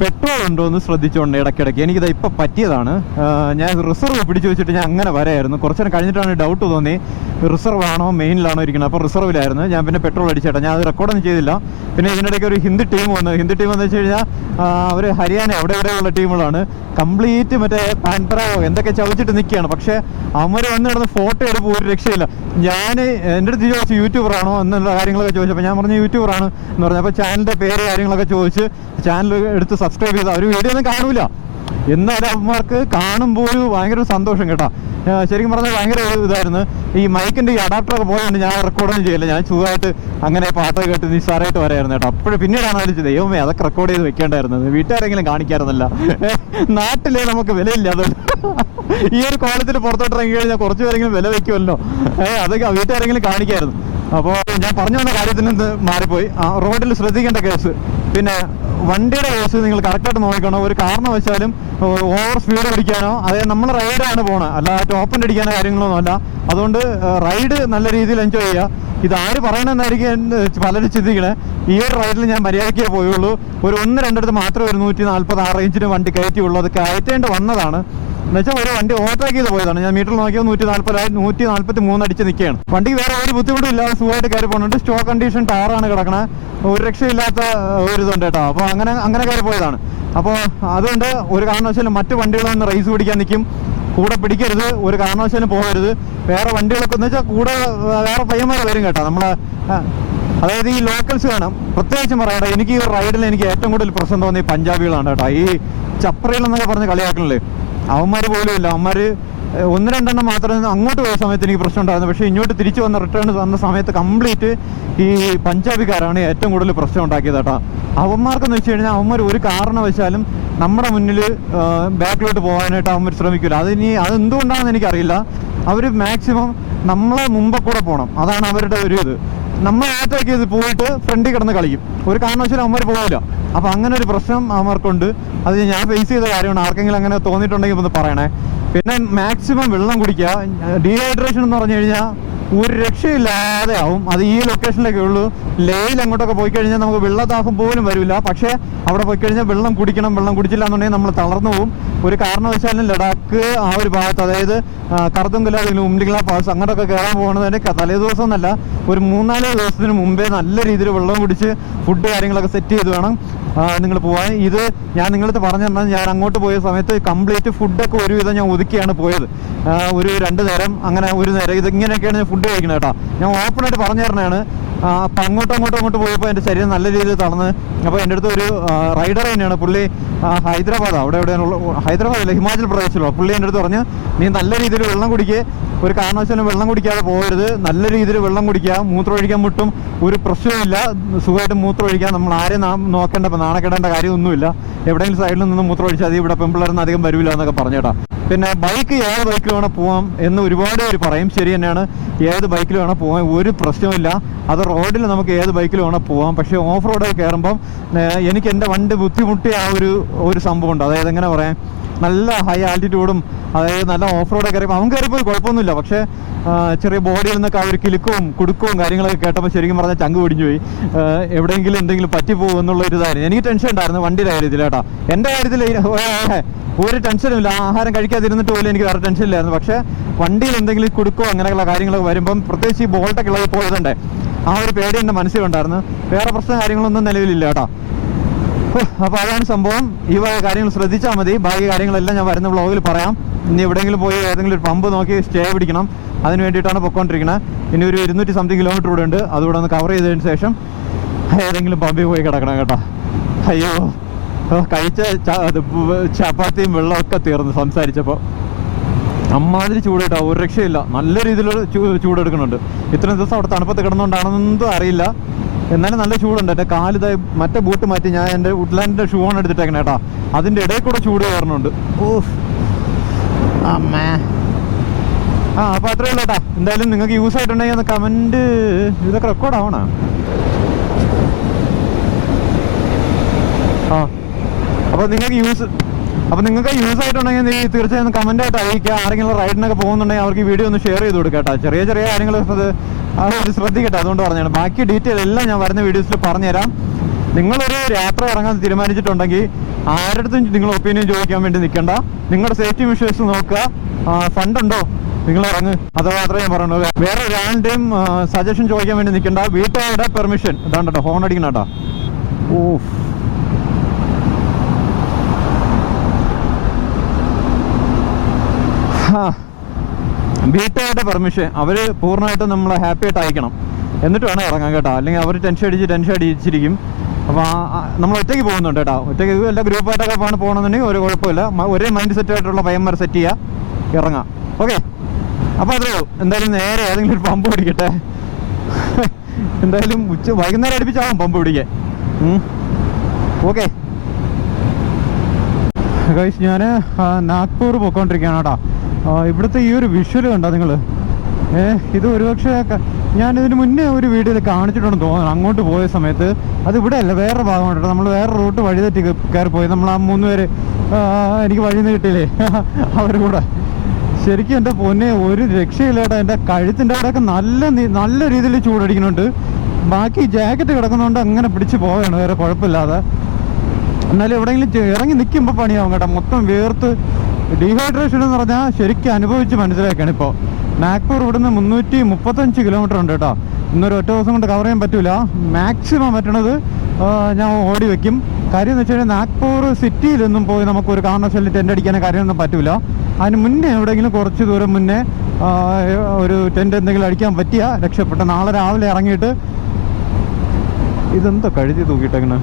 പെട്രോൾ ഉണ്ടോ എന്ന് ശ്രദ്ധിച്ചോണ്ട് ഇടയ്ക്കിടയ്ക്ക്. എനിക്കിത് ഇപ്പം പറ്റിയതാണ്. ഞാൻ റിസർവ് പിടിച്ചു വെച്ചിട്ട് ഞാൻ അങ്ങനെ വരായിരുന്നു. കുറച്ചു നേരം കഴിഞ്ഞിട്ടാണ് ഡൗട്ട് തോന്നി റിസർവ് ആണോ മെയിനിലാണോ ഇരിക്കുന്നത് അപ്പോൾ റിസർവിലായിരുന്നു. ഞാൻ പിന്നെ പെട്രോൾ അടിച്ചേട്ടാ. ഞാൻ അത് റെക്കോർഡൊന്നും ചെയ്തില്ല. പിന്നെ ഇതിനിടയ്ക്ക് ഒരു ഹിന്ദി ടീം വന്നു ഹിന്ദി ടീം എന്ന് വെച്ച് കഴിഞ്ഞാൽ അവർ ഹരിയാന അവിടെ ഇവിടെയുള്ള ടീമുകളാണ്. കംപ്ലീറ്റ് മറ്റേ പാൻപറാവോ എന്തൊക്കെ ചവച്ചിട്ട് നിൽക്കുകയാണ് പക്ഷേ അവർ വന്ന് കിടന്ന് ഫോട്ടോ എടുപ്പ് ഒരു രക്ഷയില്ല. ഞാൻ എന്റെ അടുത്ത് ചോദിച്ചു യൂട്യൂബറാണോ? എന്നുള്ള കാര്യങ്ങളൊക്കെ ചോദിച്ചപ്പോൾ ഞാൻ പറഞ്ഞു യൂട്യൂബറാണ്. എന്ന് പറഞ്ഞു. അപ്പോൾ ചാനലിന്റെ പേര് കാര്യങ്ങളൊക്കെ ചോദിച്ച് ചാനൽ എടുത്ത് സബ്സ്ക്രൈബ് ചെയ്ത് അവർ വീഡിയോ ഒന്നും കാണൂല. എന്നാലും അവന്മാർക്ക് കാണുമ്പോൾ ഒരു ഭയങ്കര സന്തോഷം കേട്ടോ. ശരിക്കും പറഞ്ഞാൽ ഭയങ്കര ഒരു ഇതായിരുന്നു. ഈ മൈക്കിന്റെ ഈ അഡാപ്റ്ററൊക്കെ പോയതുകൊണ്ട് ഞാൻ റെക്കോർഡൊന്നും ചെയ്യില്ല ഞാൻ സുഖമായിട്ട് അങ്ങനെ പാട്ട് കേട്ട് നിസ്സാരമായിട്ട് വരായിരുന്നു കേട്ടോ. അപ്പോഴും പിന്നീടാണ് ആലോചിച്ചത് ദൈവമേ അതൊക്കെ റെക്കോർഡ് ചെയ്ത് വെക്കേണ്ടായിരുന്നത്. വീട്ടുകാരെങ്കിലും കാണിക്കാറുന്നല്ല നാട്ടിലേ നമുക്ക് വിലയില്ല അതുകൊണ്ട്. ഈ ഒരു കോളത്തിൽ പുറത്തോട്ട് ഇറങ്ങി കഴിഞ്ഞാൽ കുറച്ച് പേരെങ്കിലും വില വെക്കുമല്ലോ. ഏഹ് അതൊക്കെ വീട്ടുകാരെങ്കിലും കാണിക്കായിരുന്നു. അപ്പോൾ ഞാൻ പറഞ്ഞു വന്ന കാര്യത്തിൽ നിന്ന് മാറിപ്പോയി. റോഡിൽ ശ്രദ്ധിക്കേണ്ട കേസ്. പിന്നെ വണ്ടിയുടെ കേസ് നിങ്ങൾ കറക്റ്റായിട്ട് നോക്കിക്കണോ. ഒരു കാരണവശാലും ഓവർ സ്പീഡ് പിടിക്കാനോ അതായത് നമ്മൾ റൈഡാണ് പോണത്. അല്ലാതെ ടോപ്പന്റെ അടിക്കാനോ കാര്യങ്ങളൊന്നും അല്ല. അതുകൊണ്ട് റൈഡ് നല്ല രീതിയിൽ എൻജോയ് ചെയ്യുക. ഇത് ആര് പറയണമെന്നായിരിക്കും പലരും ചിന്തിക്കണേ. ഈ ഒരു റൈഡിൽ ഞാൻ മര്യാദയ്ക്കേ പോയുള്ളൂ. ഒരു ഒന്ന് രണ്ടിടത്ത് മാത്രമേ ഒരു നൂറ്റി നാൽപ്പത് ആ റേഞ്ചിന് വണ്ടി കയറ്റിയുള്ളൂ. അത് കയറ്റേണ്ടി വന്നതാണ്. എന്നുവെച്ചാൽ ഒരു വണ്ടി ഓവർടേക്ക് ചെയ്ത് പോയതാണ്. ഞാൻ മീറ്റർ നോക്കിയാൽ നൂറ്റി നാൽപ്പതായി നൂറ്റി നാൽപ്പത്തി മൂന്ന് അടിച്ച് നിൽക്കുകയാണ്. വണ്ടി വേറെ ഒരു ബുദ്ധിമുട്ടും ഇല്ലാതെ സുഖമായിട്ട് കയറി പോകുന്നുണ്ട് സ്റ്റോക്ക് കണ്ടീഷൻ ടയറാണ് കിടക്കണത് ഒരു രക്ഷയില്ലാത്ത ഒരു ഇതുണ്ട് കേട്ടോ. അപ്പോൾ അങ്ങനെ അങ്ങനെ കയറി പോയതാണ്. അപ്പോൾ അതുകൊണ്ട് ഒരു കാരണവശാലും മറ്റു വണ്ടികളിൽ നിന്ന് റേസ് പിടിക്കാൻ നിൽക്കും കൂടെ പിടിക്കരുത്. ഒരു കാരണവശാലും പോകരുത്. വേറെ വണ്ടികളൊക്കെ എന്ന് വെച്ചാൽ കൂടെ വേറെ പയ്യന്മാർ വരും കേട്ടോ. നമ്മളെ അതായത് ഈ ലോക്കൽസ് വേണം പ്രത്യേകിച്ചും പറയട്ടെ എനിക്ക് ഈ റൈഡിൽ എനിക്ക് ഏറ്റവും കൂടുതൽ പ്രശ്നം തോന്നിയ പഞ്ചാബികളാണ് കേട്ടോ. ഈ ചപ്രയിൽ എന്നൊക്കെ പറഞ്ഞ് കളിയാക്കണില്ലേ? അവന്മാർ പോലും ഇല്ല അവന്മാർ ഒന്ന് രണ്ടെണ്ണം മാത്രമേ അങ്ങോട്ട് പോയ സമയത്ത് എനിക്ക് പ്രശ്നം ഉണ്ടായിരുന്നു. പക്ഷേ ഇങ്ങോട്ട് തിരിച്ചു വന്ന റിട്ടേൺ വന്ന സമയത്ത് കംപ്ലീറ്റ് ഈ പഞ്ചാബിക്കാരാണ് ഏറ്റവും കൂടുതൽ പ്രശ്നം ഉണ്ടാക്കിയത് കേട്ടോ. അവന്മാർക്കെന്ന് വെച്ച് കഴിഞ്ഞാൽ അവന്മാർ ഒരു കാരണവശാലും നമ്മുടെ മുന്നിൽ ബാക്കിലോട്ട് പോകാനായിട്ട് അവന്മാർ ശ്രമിക്കില്ല അതിനി അതെന്തുകൊണ്ടാണെന്ന് എനിക്കറിയില്ല. അവർ മാക്സിമം നമ്മളെ മുമ്പ് കൂടെ പോകണം അതാണ് അവരുടെ ഒരു ഇത്. നമ്മൾ അകത്തേക്ക് ഇത് പോയിട്ട് ഫ്രണ്ടിൽ കിടന്ന് കളിക്കും. ഒരു കാരണവശാലും അവന്മാർ പോകില്ല അപ്പോൾ അങ്ങനെ ഒരു പ്രശ്നം അവന്മാർക്കുണ്ട്. അത് ഞാൻ ഫേസ് ചെയ്ത കാര്യമാണ്. ആർക്കെങ്കിലും അങ്ങനെ തോന്നിയിട്ടുണ്ടെങ്കിൽ ഒന്ന് പറയണേ. പിന്നെ മാക്സിമം വെള്ളം കുടിക്കുക. ഡീഹൈഡ്രേഷൻ എന്ന് പറഞ്ഞു കഴിഞ്ഞാൽ ഒരു രക്ഷയില്ലാതെ ആവും. അത് ഈ ലൊക്കേഷനിലൊക്കെ ഉള്ളൂ. ലേയിൽ അങ്ങോട്ടൊക്കെ പോയി കഴിഞ്ഞാൽ നമുക്ക് വെള്ളദാഹം പോലും വരില്ല. പക്ഷേ അവിടെ പോയി കഴിഞ്ഞാൽ വെള്ളം കുടിക്കണം. വെള്ളം കുടിച്ചില്ല എന്നുണ്ടെങ്കിൽ നമ്മൾ തളർന്നു പോകും ഒരു കാരണവശാലും ലഡാക്ക് ആ ഒരു ഭാഗത്ത് അതായത് കറുതുങ്കല അല്ലെങ്കിൽ ഉംലിംഗ്ല പാസ് അങ്ങോട്ടൊക്കെ കയറാൻ പോകുന്നതിന് തലേദിവസം തലേ ദിവസം എന്നല്ല ഒരു മൂന്നാൽ ദിവസത്തിന് മുമ്പേ നല്ല രീതിയിൽ വെള്ളം കുടിച്ച് ഫുഡ് കാര്യങ്ങളൊക്കെ സെറ്റ് ചെയ്ത് വേണം. നിങ്ങൾ പോകാൻ ഇത് ഞാൻ നിങ്ങളടുത്ത് പറഞ്ഞു തന്നാൽ ഞാൻ അങ്ങോട്ട് പോയ സമയത്ത് കംപ്ലീറ്റ് ഫുഡൊക്കെ ഒരുവിധം ഞാൻ ഒതുക്കിയാണ് പോയത്. ഒരു രണ്ട് നേരം അങ്ങനെ ഒരു നേരം. ഇത് ഇങ്ങനെയൊക്കെയാണ് ഞാൻ ഫുഡ് കഴിക്കുന്നത് കേട്ടോ. ഞാൻ ഓപ്പണായിട്ട് പറഞ്ഞു തരണതാണ്. അപ്പം അങ്ങോട്ടും അങ്ങോട്ടും അങ്ങോട്ട് പോയപ്പോൾ എന്റെ ശരീരം നല്ല രീതിയിൽ തളർന്ന്. അപ്പോൾ എന്റെ അടുത്ത് ഒരു റൈഡർ തന്നെയാണ്. പുള്ളി ഹൈദരാബാദാണ് ഹൈദരാബാദ് അവിടെ എവിടെയാണുള്ള ഹൈദരാബാദ് അല്ല ഹിമാചൽ പ്രദേശിലോ പുള്ളി എന്റെ അടുത്ത് പറഞ്ഞു നീ നല്ല രീതിയിൽ വെള്ളം കുടിക്കുക ഒരു കാരണവശാലും വെള്ളം കുടിക്കാതെ പോകരുത്. നല്ല രീതിയിൽ വെള്ളം കുടിക്കുക. മൂത്രം ഒഴിക്കാൻ മുട്ടും. ഒരു പ്രശ്നവുമില്ല സുഖമായിട്ട് മൂത്രം ഒഴിക്കാം. നമ്മൾ ആരെയും നോക്കേണ്ട. നാണക്കെടേണ്ട കാര്യമൊന്നുമില്ല. എവിടെയെങ്കിലും സൈഡിൽ നിന്ന് മൂത്രം ഒഴിച്ചാൽ ഇവിടെ പെമ്പിളർന്ന് അധികം വരില്ല എന്നൊക്കെ പറഞ്ഞേട്ടാ പിന്നെ ബൈക്ക് ഏത് ബൈക്കിൽ വേണം പോവാം എന്ന് ഒരുപാട് പേര് പറയും. ശരി തന്നെയാണ്. ഏത് ബൈക്കിൽ വേണം പോവാം. ഒരു പ്രശ്നമില്ല അത് റോഡിൽ നമുക്ക് ഏത് ബൈക്കിൽ വേണം പോവാം. പക്ഷേ ഓഫ് റോഡ് കയറുമ്പം എനിക്ക് എന്റെ വണ്ടി ബുദ്ധിമുട്ടിയ ആ ഒരു ഒരു സംഭവമുണ്ട്. അതായത് എങ്ങനെ പറയാം? നല്ല ഹൈ ആൾട്ടിറ്റ്യൂഡും അതായത് നല്ല ഓഫ് റോഡ് കയറിയപ്പോൾ അവൻ കയറിപ്പോയി കുഴപ്പമൊന്നുമില്ല. പക്ഷേ ചെറിയ ബോഡിയിൽ നിന്നൊക്കെ ആ ഒരു കിലുക്കവും കുടുക്കവും കാര്യങ്ങളൊക്കെ കേട്ടപ്പോൾ ശരിക്കും പറഞ്ഞാൽ ചങ്ക് പിടിഞ്ഞു പോയി. എവിടെയെങ്കിലും എന്തെങ്കിലും പറ്റിപ്പോകും എന്നുള്ള ഒരു ഇതായിരുന്നു. എനിക്ക് ടെൻഷൻ ഉണ്ടായിരുന്നു വണ്ടിയുടെ കാര്യത്തിൽ കേട്ടോ. എന്റെ കാര്യത്തിൽ ഒരു ടെൻഷനും ഇല്ല. ആഹാരം കഴിക്കാതിരുന്നിട്ട് പോലും എനിക്ക് വേറെ ടെൻഷൻ ഇല്ലായിരുന്നു. പക്ഷേ വണ്ടിയിൽ എന്തെങ്കിലും കുടുക്കോ അങ്ങനെയുള്ള കാര്യങ്ങളൊക്കെ വരുമ്പം പ്രത്യേകിച്ച് ഈ ബോൾട്ടൊക്കെ ഉള്ളത് പോയതുണ്ടേ ആ ഒരു പേടി എന്റെ മനസ്സിലുണ്ടായിരുന്നു. വേറെ പ്രശ്നം കാര്യങ്ങളൊന്നും നിലവിലില്ല കേട്ടോ. അപ്പോൾ അതാണ് സംഭവം. ഈ വക കാര്യങ്ങൾ ശ്രദ്ധിച്ചാൽ മതി. ബാക്കി കാര്യങ്ങളെല്ലാം ഞാൻ വരുന്ന വ്ളോഗിൽ പറയാം. ഇനി എവിടെയെങ്കിലും പോയി ഏതെങ്കിലും ഒരു പമ്പ് നോക്കി സ്റ്റേ പിടിക്കണം. അതിന് വേണ്ടിയിട്ടാണ് പൊയ്ക്കൊണ്ടിരിക്കുന്നത് ഇനി ഒരു ഇരുന്നൂറ്റി സംതിങ് കിലോമീറ്റർ കൂടെ ഉണ്ട്. അതുകൂടെ ഒന്ന് കവർ ചെയ്തതിന് ശേഷം ഏതെങ്കിലും പമ്പിൽ പോയി കിടക്കണം കേട്ടോ. അയ്യോ. കഴിച്ച ചപ്പാത്തിയും വെള്ളമൊക്കെ തീർന്നു സംസാരിച്ചപ്പോൾ അമ്മാതിരി ചൂട് കേട്ടോ ഒരു രക്ഷയില്ല. നല്ല ചൂ- ചൂടെടുക്കുന്നുണ്ട്. ഇത്രയും ദിവസം അവിടെ തണുപ്പത്ത് കിടന്നുകൊണ്ടാണെന്നൊന്നും അറിയില്ല. എന്നാലും നല്ല ചൂടുണ്ട് എന്റെ കാലിതായി മറ്റേ ബൂട്ട് മാറ്റി ഞാൻ എന്റെ വുഡ്ലാൻഡിന്റെ ഷൂ ആണ് എടുത്തിട്ടേക്കണേ കേട്ടോ. അതിന്റെ ഇടയിൽ കൂടെ ചൂട് കയറുന്നുണ്ട് അമ്മേ. ആ അപ്പോൾ അത്രേ ഉള്ളൂ കേട്ടോ. എന്തായാലും നിങ്ങൾക്ക് യൂസ് ആയിട്ടുണ്ടെങ്കിൽ ഒന്ന് കമന്റ് ഇതൊക്കെ റെക്കോർഡ് ആവണോ? ആ. അപ്പോൾ നിങ്ങൾക്ക് യൂസ് അപ്പോൾ നിങ്ങൾക്ക് യൂസ് ആയിട്ടുണ്ടെങ്കിൽ നീ തീർച്ചയായും കമന്റ് ആയിട്ട് അറിയിക്കുക. ആരെങ്കിലും റൈഡിനൊക്കെ പോകുന്നുണ്ടെങ്കിൽ അവർക്ക് വീഡിയോ ഒന്ന് ഷെയർ ചെയ്ത് കൊടുക്കട്ടോ കേട്ടോ. ചെറിയ ചെറിയ കാര്യങ്ങൾ അത് ശ്രദ്ധിക്കട്ടെ അതുകൊണ്ട് പറഞ്ഞാണ് ബാക്കി ഡീറ്റെയിൽ എല്ലാം ഞാൻ വരുന്ന വീഡിയോസിൽ പറഞ്ഞുതരാം. നിങ്ങളൊരു യാത്ര ഇറങ്ങാൻ തീരുമാനിച്ചിട്ടുണ്ടെങ്കിൽ ആരുടെ നിങ്ങൾ ഒപ്പീനിയൻ ചോദിക്കാൻ വേണ്ടി നിൽക്കണ്ട. നിങ്ങളുടെ സേഫ്റ്റി മെഷേഴ്സ് നോക്കുക. ഫണ്ട് ഉണ്ടോ? നിങ്ങൾ ഇറങ്ങ്. അത് മാത്രമേ ഞാൻ പറയുള്ളൂ വേറെ ഒരാളുടെയും സജഷൻ ചോദിക്കാൻ വേണ്ടി നിൽക്കണ്ട. വീട്ടുകാരുടെ പെർമിഷൻ ഇതാണ്ടോ ഹോൺ അടിക്കണം കേട്ടോ. ഓഫ് വീട്ടുകാരുടെ പെർമിഷൻ അവർ പൂർണമായിട്ടും നമ്മളെ ഹാപ്പി ആയിട്ട് അയക്കണം. എന്നിട്ട് വേണം ഇറങ്ങാൻ കേട്ടോ. അല്ലെങ്കിൽ അവർ ടെൻഷൻ അടിച്ച് ടെൻഷൻ അടിച്ചിരിക്കും. അപ്പോൾ നമ്മൾ ഒറ്റയ്ക്ക് പോകുന്നുണ്ട് കേട്ടോ. ഒറ്റയ്ക്ക് എല്ലാ ഗ്രൂപ്പായിട്ടൊക്കെ പോകണം പോകണമെന്നുണ്ടെങ്കിൽ ഒരു കുഴപ്പമില്ല. ഒരേ മൈൻഡ് സെറ്റ് ആയിട്ടുള്ള പയ്യന്മാർ സെറ്റ് ചെയ്യുക ഇറങ്ങാം. ഓക്കെ അപ്പോൾ അതേ എന്തായാലും നേരെ ഏതെങ്കിലും ഒരു പമ്പ് പിടിക്കട്ടെ. എന്തായാലും ഉച്ച വൈകുന്നേരം അടുപ്പിച്ചാവും പമ്പ് പിടിക്കാൻ. ഓക്കെ ഞാൻ നാഗ്പൂർ പോയിക്കൊണ്ടിരിക്കുകയാണ് കേട്ടോ. ഇവിടുത്തെ ഈ ഒരു വിഷ്വൽ കണ്ടോ നിങ്ങൾ ഇത് ഒരുപക്ഷെ ഇതിന് മുന്നേ ഒരു വീഡിയോയിൽ കാണിച്ചിട്ടുണ്ടെന്ന് തോന്നുന്നു. അങ്ങോട്ട് പോയ സമയത്ത് അത് ഇവിടെ അല്ല വേറെ ഭാഗമാണ് കേട്ടോ നമ്മൾ വേറെ റൂട്ട് വഴി തെറ്റി കയറി പോയി. നമ്മൾ ആ മൂന്ന് പേര് എനിക്ക് വഴി നിന്ന് കിട്ടിയില്ലേ? അവർ കൂടെ. ശരിക്കും എന്റെ പൊന്നെ ഒരു രക്ഷയില്ലാട്ടോ. എന്റെ കഴുത്തിന്റെ അവിടെയൊക്കെ നല്ല നല്ല രീതിയിൽ ചൂടടിക്കുന്നുണ്ട്. ബാക്കി ജാക്കറ്റ് കിടക്കുന്നതുകൊണ്ട് അങ്ങനെ പിടിച്ച് പോവുകയാണ് വേറെ കുഴപ്പമില്ലാതെ. എന്നാലും എവിടെയെങ്കിലും ഇറങ്ങി നിൽക്കുമ്പോൾ പണിയാവും കേട്ടോ. മൊത്തം വേർത്ത് ഡീഹൈഡ്രേഷൻ എന്ന് പറഞ്ഞാൽ ശരിക്കും അനുഭവിച്ച് മനസ്സിലാക്കുകയാണ് ഇപ്പോൾ നാഗ്പൂർ ഇവിടുന്ന് മുന്നൂറ്റി മുപ്പത്തഞ്ച് കിലോമീറ്റർ ഉണ്ട് കേട്ടോ. ഇന്നൊരു ഒറ്റ ദിവസം കൊണ്ട് കവർ ചെയ്യാൻ പറ്റില്ല മാക്സിമം പറ്റണത് ഞാൻ ഓടി വെക്കും. കാര്യം എന്ന് വെച്ച് കഴിഞ്ഞാൽ നാഗ്പൂർ സിറ്റിയിലൊന്നും പോയി നമുക്ക് ഒരു കാരണവശാലും ടെന്റ് അടിക്കാനോ കാര്യമൊന്നും പറ്റില്ല അതിന് മുന്നേ എവിടെയെങ്കിലും കുറച്ച് ദൂരം മുന്നേ ഒരു ടെന്റ് എന്തെങ്കിലും അടിക്കാൻ പറ്റിയ രക്ഷപ്പെട്ട. നാളെ രാവിലെ ഇറങ്ങിയിട്ട് ഇതെന്തോ കഴുതി തൂക്കിയിട്ടങ്ങനെ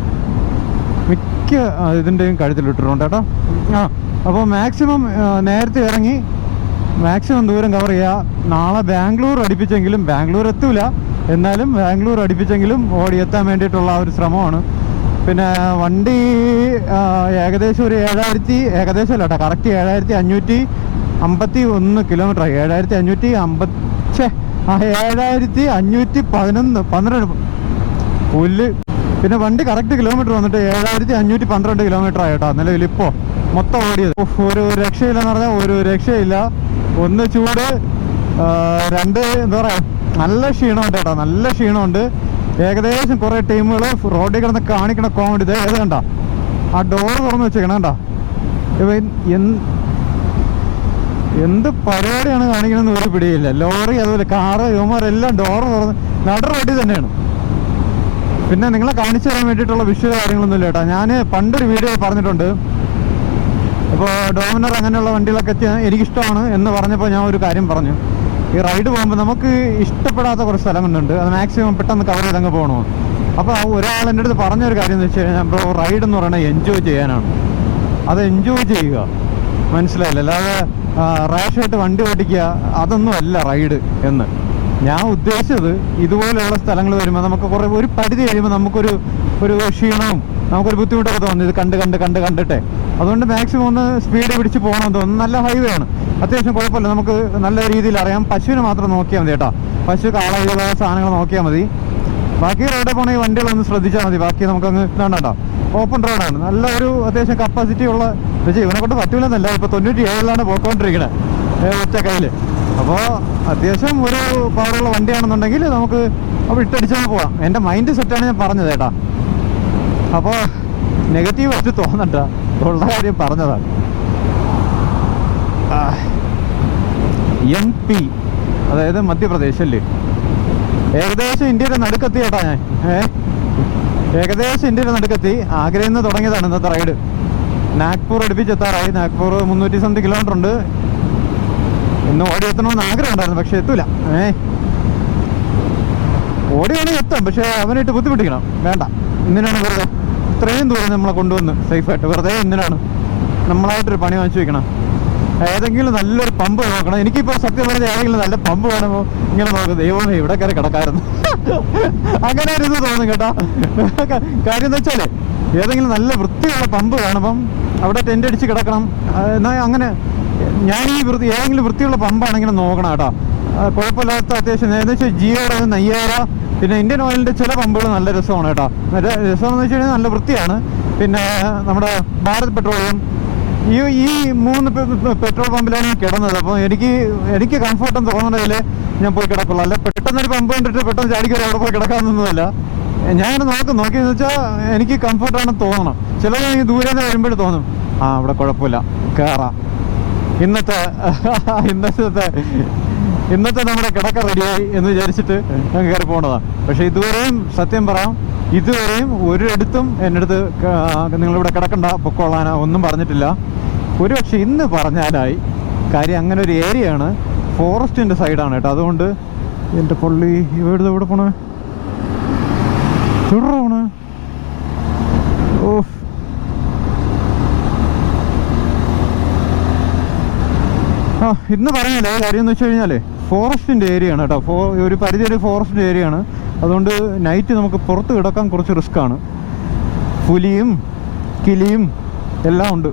മിക്ക ഇതിന്റെയും കഴുത്തിലിട്ടിട്ടുണ്ട് കേട്ടോ. ആ അപ്പോൾ മാക്സിമം നേരത്തെ ഇറങ്ങി മാക്സിമം ദൂരം കവർ ചെയ്യുക നാളെ ബാംഗ്ലൂർ അടുപ്പിച്ചെങ്കിലും ബാംഗ്ലൂർ എത്തൂല. എന്നാലും ബാംഗ്ലൂർ അടുപ്പിച്ചെങ്കിലും എത്താൻ വേണ്ടിയിട്ടുള്ള ഒരു ശ്രമമാണ്. പിന്നെ വണ്ടി ഏകദേശം ഒരു ഏഴായിരത്തി ഏകദേശം അല്ല കേട്ടോ കറക്റ്റ് ഏഴായിരത്തി അഞ്ഞൂറ്റി അമ്പത്തി ഒന്ന് കിലോമീറ്റർ ഏഴായിരത്തി അഞ്ഞൂറ്റി അമ്പത്തി ആ ഏഴായിരത്തി അഞ്ഞൂറ്റി പതിനൊന്ന് പന്ത്രണ്ട് പുല്ല്. പിന്നെ വണ്ടി കറക്റ്റ് കിലോമീറ്റർ വന്നിട്ട് ഏഴായിരത്തി അഞ്ഞൂറ്റി പന്ത്രണ്ട് കിലോമീറ്റർ ആയിട്ടോ നിലവിൽ ഇപ്പോൾ മൊത്തം ഓടിയത്. ഒരു രക്ഷയില്ല എന്ന് പറഞ്ഞാൽ ഒരു രക്ഷയില്ല. ഒന്ന് ചൂട് രണ്ട് എന്താ പറയാ നല്ല ക്ഷീണമുണ്ട് കേട്ടോ നല്ല ക്ഷീണമുണ്ട്. ഏകദേശം കുറേ ടീമുകൾ റോഡിൽ കിടന്ന് കാണിക്കണ കോമഡി ഇത് ഏത് കണ്ട. ആ ഡോർ തുറന്ന് വെച്ചേക്കണം കണ്ട. ഇവൻ എന്ത് പരിപാടിയാണ് കാണിക്കണമെന്ന് ഒരു പിടിയില്ല. ലോറി അതുപോലെ കാറ് യുവമാരെല്ലാം ഡോർ തുറന്ന് നട റോഡിൽ തന്നെയാണ്. പിന്നെ നിങ്ങളെ കാണിച്ചു തരാൻ വേണ്ടിയിട്ടുള്ള വിഷയ കാര്യങ്ങളൊന്നുമില്ല കേട്ടോ. ഞാൻ പണ്ടൊരു വീഡിയോ പറഞ്ഞിട്ടുണ്ട്. ഇപ്പോൾ ഡോമിനർ അങ്ങനെയുള്ള വണ്ടികളൊക്കെ എനിക്കിഷ്ടമാണ് എന്ന് പറഞ്ഞപ്പോൾ ഞാൻ ഒരു കാര്യം പറഞ്ഞു. ഈ റൈഡ് പോകുമ്പോൾ നമുക്ക് ഇഷ്ടപ്പെടാത്ത കുറച്ച് സ്ഥലങ്ങളുണ്ട്. അത് മാക്സിമം പെട്ടെന്ന് കവർ ചെയ്തങ്ങ് പോകണോ അപ്പോൾ ഒരാൾ എന്റെ അടുത്ത് പറഞ്ഞൊരു കാര്യം എന്ന് വെച്ച് കഴിഞ്ഞാൽ ബ്രോ റൈഡ് എന്ന് പറയുന്നത് എൻജോയ് ചെയ്യാനാണ്. അത് എൻജോയ് ചെയ്യുക. മനസ്സിലായില്ല? അല്ലാതെ റാഷായിട്ട് വണ്ടി ഓടിക്കുക അതൊന്നും അല്ല റൈഡ് എന്ന്. ഞാൻ ഉദ്ദേശിച്ചത് ഇതുപോലെയുള്ള സ്ഥലങ്ങൾ വരുമ്പോൾ നമുക്ക് കുറേ ഒരു പരിധി കഴിയുമ്പോൾ നമുക്കൊരു ഒരു ക്ഷീണവും നമുക്കൊരു ബുദ്ധിമുട്ടൊക്കെ തോന്നുന്നു ഇത് കണ്ട് കണ്ട് കണ്ട് കണ്ടിട്ടെ. അതുകൊണ്ട് മാക്സിമം ഒന്ന് സ്പീഡ് പിടിച്ച് പോകണം തോന്നുന്നു. നല്ല ഹൈവേ ആണ്. അത്യാവശ്യം കുഴപ്പമില്ല. നമുക്ക് നല്ല രീതിയിൽ അറിയാം. പശുവിനെ മാത്രം നോക്കിയാൽ മതി കേട്ടോ. പശു കാള ഇതുപോലുള്ള സാധനങ്ങൾ നോക്കിയാൽ മതി. ബാക്കി റോഡിൽ പോകണമെങ്കിൽ വണ്ടികളൊന്ന് ശ്രദ്ധിച്ചാൽ മതി. ബാക്കി നമുക്കങ്ങ് ഇതാണ്ടോ ഓപ്പൺ റോഡാണ് നല്ല ഒരു അത്യാവശ്യം കപ്പാസിറ്റി ഉള്ള പക്ഷേ ഇവനെ കൊണ്ട് പറ്റൂലെന്നല്ല. ഇപ്പൊ തൊണ്ണൂറ്റി ഏഴിലാണ് പോയിക്കൊണ്ടിരിക്കണേ. ഒറ്റ കയ്യിൽ അപ്പോൾ അത്യാവശ്യം ഒരു പവറുള്ള വണ്ടിയാണെന്നുണ്ടെങ്കിൽ നമുക്ക് അപ്പോൾ ഇട്ടടിച്ചാൽ പോവാം. എന്റെ മൈൻഡ് സെറ്റാണ് ഞാൻ പറഞ്ഞത് ഏട്ടാ അപ്പോൾ നെഗറ്റീവ് ആയിട്ട് തോന്നണ്ട. ഉള്ള കാര്യം പറഞ്ഞതാണ്. എം പി അതായത് മധ്യപ്രദേശ് അല്ലേ ഏകദേശം ഇന്ത്യയുടെ നടുക്കെത്തി ഏട്ടാ ഞാൻ. ഏഹ് ഏകദേശം ഇന്ത്യയുടെ നടുക്കെത്തി. ആഗ്രയിൽ നിന്ന് തുടങ്ങിയതാണ് ഇന്നത്തെ റൈഡ് നാഗ്പൂർ അടുപ്പിച്ചെത്താറായി നാഗ്പൂർ മുന്നൂറ്റി സംതിങ് കിലോമീറ്റർ ഉണ്ട്. ഇന്ന് ഓടി എത്തണമെന്ന് ആഗ്രഹം ഉണ്ടായിരുന്നു പക്ഷെ എത്തൂല. ഏ? ഓടിയാണെങ്കിൽ എത്താം പക്ഷെ അവനായിട്ട് ബുദ്ധിമുട്ടിക്കണം. വേണ്ട. എന്തിനാണ് വെറുതെ ഇത്രയും ദൂരം നമ്മളെ കൊണ്ടുവന്ന് സേഫായിട്ട് വെറുതെ എന്തിനാണ് നമ്മളായിട്ടൊരു പണി വാങ്ങിച്ചു വെക്കണം. ഏതെങ്കിലും നല്ലൊരു പമ്പ് നോക്കണം. എനിക്കിപ്പോ സത്യം പറഞ്ഞ ഏതെങ്കിലും നല്ല പമ്പ് വേണമോ ഇങ്ങനെ നോക്കും ദൈവമേ ഇവിടെ കയറി കിടക്കായിരുന്നു. അങ്ങനെ ഒരു ഇത് തോന്നും കേട്ടോ. കാര്യം എന്താ വെച്ചാലേ ഏതെങ്കിലും നല്ല വൃത്തിയുള്ള പമ്പ് കാണുമ്പം അവിടെ ടെന്റ് അടിച്ച് കിടക്കണം. എന്നാ അങ്ങനെ ഞാൻ ഈ വൃത്തി ഏതെങ്കിലും വൃത്തിയുള്ള പമ്പാണെങ്കിലും നോക്കണം കേട്ടോ. കുഴപ്പമില്ലാത്ത അത്യാവശ്യം എന്ന് വെച്ചാൽ ജിയോയുടെ നയ്യാര പിന്നെ ഇന്ത്യൻ ഓയിലിന്റെ ചില പമ്പുകൾ നല്ല രസമാണ് കേട്ടോ. രസമെന്ന് വെച്ച് കഴിഞ്ഞാൽ നല്ല വൃത്തിയാണ്. പിന്നെ നമ്മുടെ ഭാരത് പെട്രോളിയം. ഈ ഈ മൂന്ന് പെട്രോൾ പമ്പിലാണ് ഞാൻ കിടന്നത്. അപ്പോൾ എനിക്ക് എനിക്ക് കംഫർട്ടും തോന്നുന്നുണ്ടെങ്കിൽ ഞാൻ പോയി കിടക്കുള്ളൂ. അല്ല പെട്ടെന്നൊരു പമ്പ് കണ്ടിട്ട് പെട്ടെന്ന് ചാടിക്കറി അവിടെ പോയി കിടക്കാമെന്നൊന്നുമല്ല ഞാൻ നോക്ക് നോക്കും നോക്കിയെന്ന് വെച്ചാൽ എനിക്ക് കംഫർട്ടാണെന്ന് തോന്നണം. ചിലത് എനിക്ക് ദൂരെ നിന്ന് വരുമ്പോഴും തോന്നും. ആ അവിടെ കുഴപ്പമില്ല. കയറാം ഇന്നത്തെ ഇന്നത്തെ ഇന്നത്തെ നമ്മുടെ കിടക്ക റെഡിയായി എന്ന് വിചാരിച്ചിട്ട് ഞങ്ങൾ കയറി പോണതാ. പക്ഷെ ഇതുവരെയും സത്യം പറയാം ഇതുവരെയും ഒരിടത്തും എന്റെ അടുത്ത് നിങ്ങളിവിടെ കിടക്കണ്ട പൊക്കോളാനോ ഒന്നും പറഞ്ഞിട്ടില്ല. ഒരു പക്ഷെ ഇന്ന് പറഞ്ഞാലായി കാര്യം അങ്ങനെ ഒരു ഏരിയയാണ് ഫോറസ്റ്റിന്റെ സൈഡാണ് കേട്ടോ. അതുകൊണ്ട് എന്റെ പള്ളി ഇവിടെ ഇവിടെ പോണേ? തുടർ ഓഫ് ആ ഇന്ന് പറഞ്ഞല്ലേ കാര്യം എന്ന് വെച്ച് കഴിഞ്ഞാൽ ഫോറസ്റ്റിന്റെ ഏരിയ ആണ് കേട്ടോ. ഫോ ഒരു പരിധി ഒരു ഫോറസ്റ്റിന്റെ ഏരിയ ആണ്. അതുകൊണ്ട് നൈറ്റ് നമുക്ക് പുറത്ത് കിടക്കാൻ കുറച്ച് റിസ്ക് ആണ്. പുലിയും കിലിയും എല്ലാം ഉണ്ട്.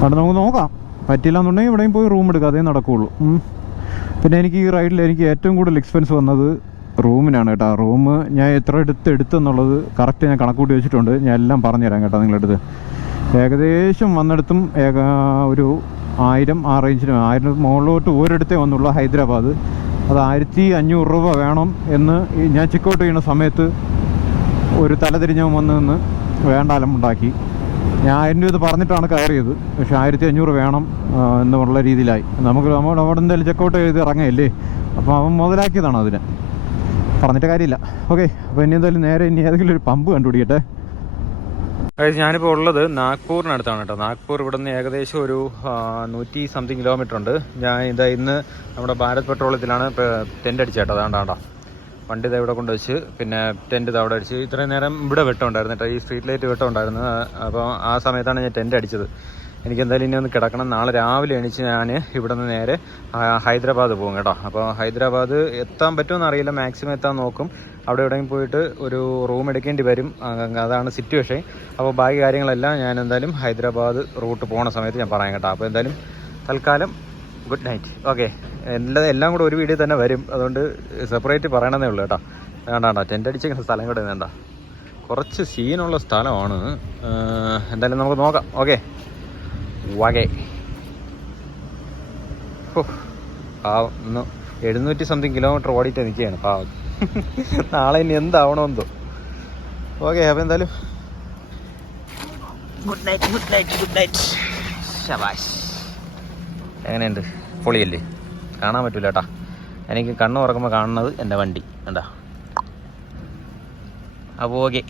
അവിടെ നമുക്ക് നോക്കാം. പറ്റില്ല എന്നുണ്ടെങ്കിൽ ഇവിടെയും പോയി റൂം എടുക്കുക അതേ നടക്കുകയുള്ളൂ പിന്നെ എനിക്ക് ഈ റൈഡിൽ എനിക്ക് ഏറ്റവും കൂടുതൽ എക്സ്പെൻസ് വന്നത് റൂമിനാണ് കേട്ടോ. റൂം ഞാൻ എത്ര എടുത്ത് എടുത്തെന്നുള്ളത് കറക്റ്റ് ഞാൻ കണക്കൂട്ടി വെച്ചിട്ടുണ്ട്. ഞാൻ എല്ലാം പറഞ്ഞുതരാം കേട്ടോ നിങ്ങളുടെ അടുത്ത്. ഏകദേശം വന്നിടത്തും ഏക ഒരു ആയിരം ആ റേഞ്ചിന് ആയിരം മുകളിലോട്ട് ഒരിടത്തേ വന്നുള്ളൂ ഹൈദരാബാദ്. അത് ആയിരത്തി അഞ്ഞൂറ് രൂപ വേണം എന്ന് ഞാൻ ചെക്കൗട്ട് ചെയ്യുന്ന സമയത്ത് ഒരു തലതിരിഞ്ഞവൻ വന്ന് നിന്ന് വേണ്ട ഉണ്ടാക്കി. ഞാൻ ആയിരം രൂപ പറഞ്ഞിട്ടാണ് കയറിയത്. പക്ഷേ ആയിരത്തി അഞ്ഞൂറ് വേണം എന്നുള്ള രീതിയിലായി. നമുക്ക് നമ്മൾ അവിടെ എന്തായാലും ചെക്കൗട്ട് ചെയ്ത് ഇറങ്ങയല്ലേ? അപ്പോൾ അവൻ മുതലാക്കിയതാണ് അതിനെ. പറഞ്ഞിട്ട് കാര്യമില്ല. ഓക്കെ അപ്പോൾ ഇനി എന്തായാലും നേരെ ഇനി ഏതെങ്കിലും ഒരു പമ്പ് കണ്ടുപിടിക്കട്ടെ.
ഞാനിപ്പോൾ ഉള്ളത് നാഗ്പൂരിനടുത്താണ് കേട്ടോ. നാഗ്പൂർ ഇവിടെ നിന്ന് ഏകദേശം ഒരു നൂറ്റി സംതിങ് കിലോമീറ്റർ ഉണ്ട്. ഞാൻ ഇതാ ഇന്ന് നമ്മുടെ ഭാരത് പെട്രോളിയത്തിലാണ് ടെന്റ് അടിച്ചേട്ടോ അതാണ്ടാ വണ്ടി ഇതാ ഇവിടെ കൊണ്ടുവച്ച് പിന്നെ ടെന്റ് ഇത് അവിടെ അടിച്ച്. ഇത്രയും നേരം ഇവിടെ വെട്ടം ഉണ്ടായിരുന്നു കേട്ടോ. ഈ സ്ട്രീറ്റ് ലൈറ്റ് വെട്ടം ഉണ്ടായിരുന്നു. അപ്പോൾ ആ സമയത്താണ് ഞാൻ ടെന്റ് അടിച്ചത്. എനിക്ക് എന്തായാലും ഇനി ഒന്ന് കിടക്കണം. നാളെ രാവിലെ എണീച്ച് ഞാൻ ഇവിടെ നിന്ന് നേരെ ഹൈദരാബാദ് പോകും കേട്ടോ. അപ്പോൾ ഹൈദരാബാദ് എത്താൻ പറ്റുമെന്ന് അറിയില്ല. മാക്സിമം എത്താൻ നോക്കും. അവിടെ എവിടെയും പോയിട്ട് ഒരു റൂം എടുക്കേണ്ടി വരും. അതാണ് സിറ്റുവേഷൻ അപ്പോൾ ബാക്കി കാര്യങ്ങളെല്ലാം ഞാൻ എന്തായാലും ഹൈദരാബാദ് റൂട്ട് പോണ സമയത്ത് ഞാൻ പറയാം കേട്ടോ. അപ്പോൾ എന്തായാലും തൽക്കാലം ഗുഡ് നൈറ്റ്. ഓക്കെ. എല്ലാ എല്ലാം കൂടെ ഒരു വീഡിയോ തന്നെ വരും. അതുകൊണ്ട് സെപ്പറേറ്റ് പറയണമെന്നേ ഉള്ളൂ കേട്ടോ. വേണ്ട വേണ്ട. ടെന്റ് അടിച്ചിരിക്കുന്ന സ്ഥലം കൂടെ വേണ്ട. കുറച്ച് സീനുള്ള സ്ഥലമാണ്. എന്തായാലും നമുക്ക് നോക്കാം. ഓക്കെ. വകെ. പാവം. ഇന്ന് എഴുന്നൂറ്റി സംതിങ് കിലോമീറ്റർ ഓടിയിട്ട് നിൽക്കുകയാണ് പാവം. നാളെ ഇനി എന്താവണമെന്തോ. ഓക്കെ അപ്പോൾ എന്തായാലും. Good night good night good night ശബാഷ്. എങ്ങനെയുണ്ട്? പൊളിയല്ലേ? കാണാൻ പറ്റൂല കേട്ടാ. എനിക്ക് കണ്ണ് തുറക്കുമ്പോൾ കാണുന്നത് എന്റെ വണ്ടി. എന്താ അപ്പോൾ ഓക്കെ.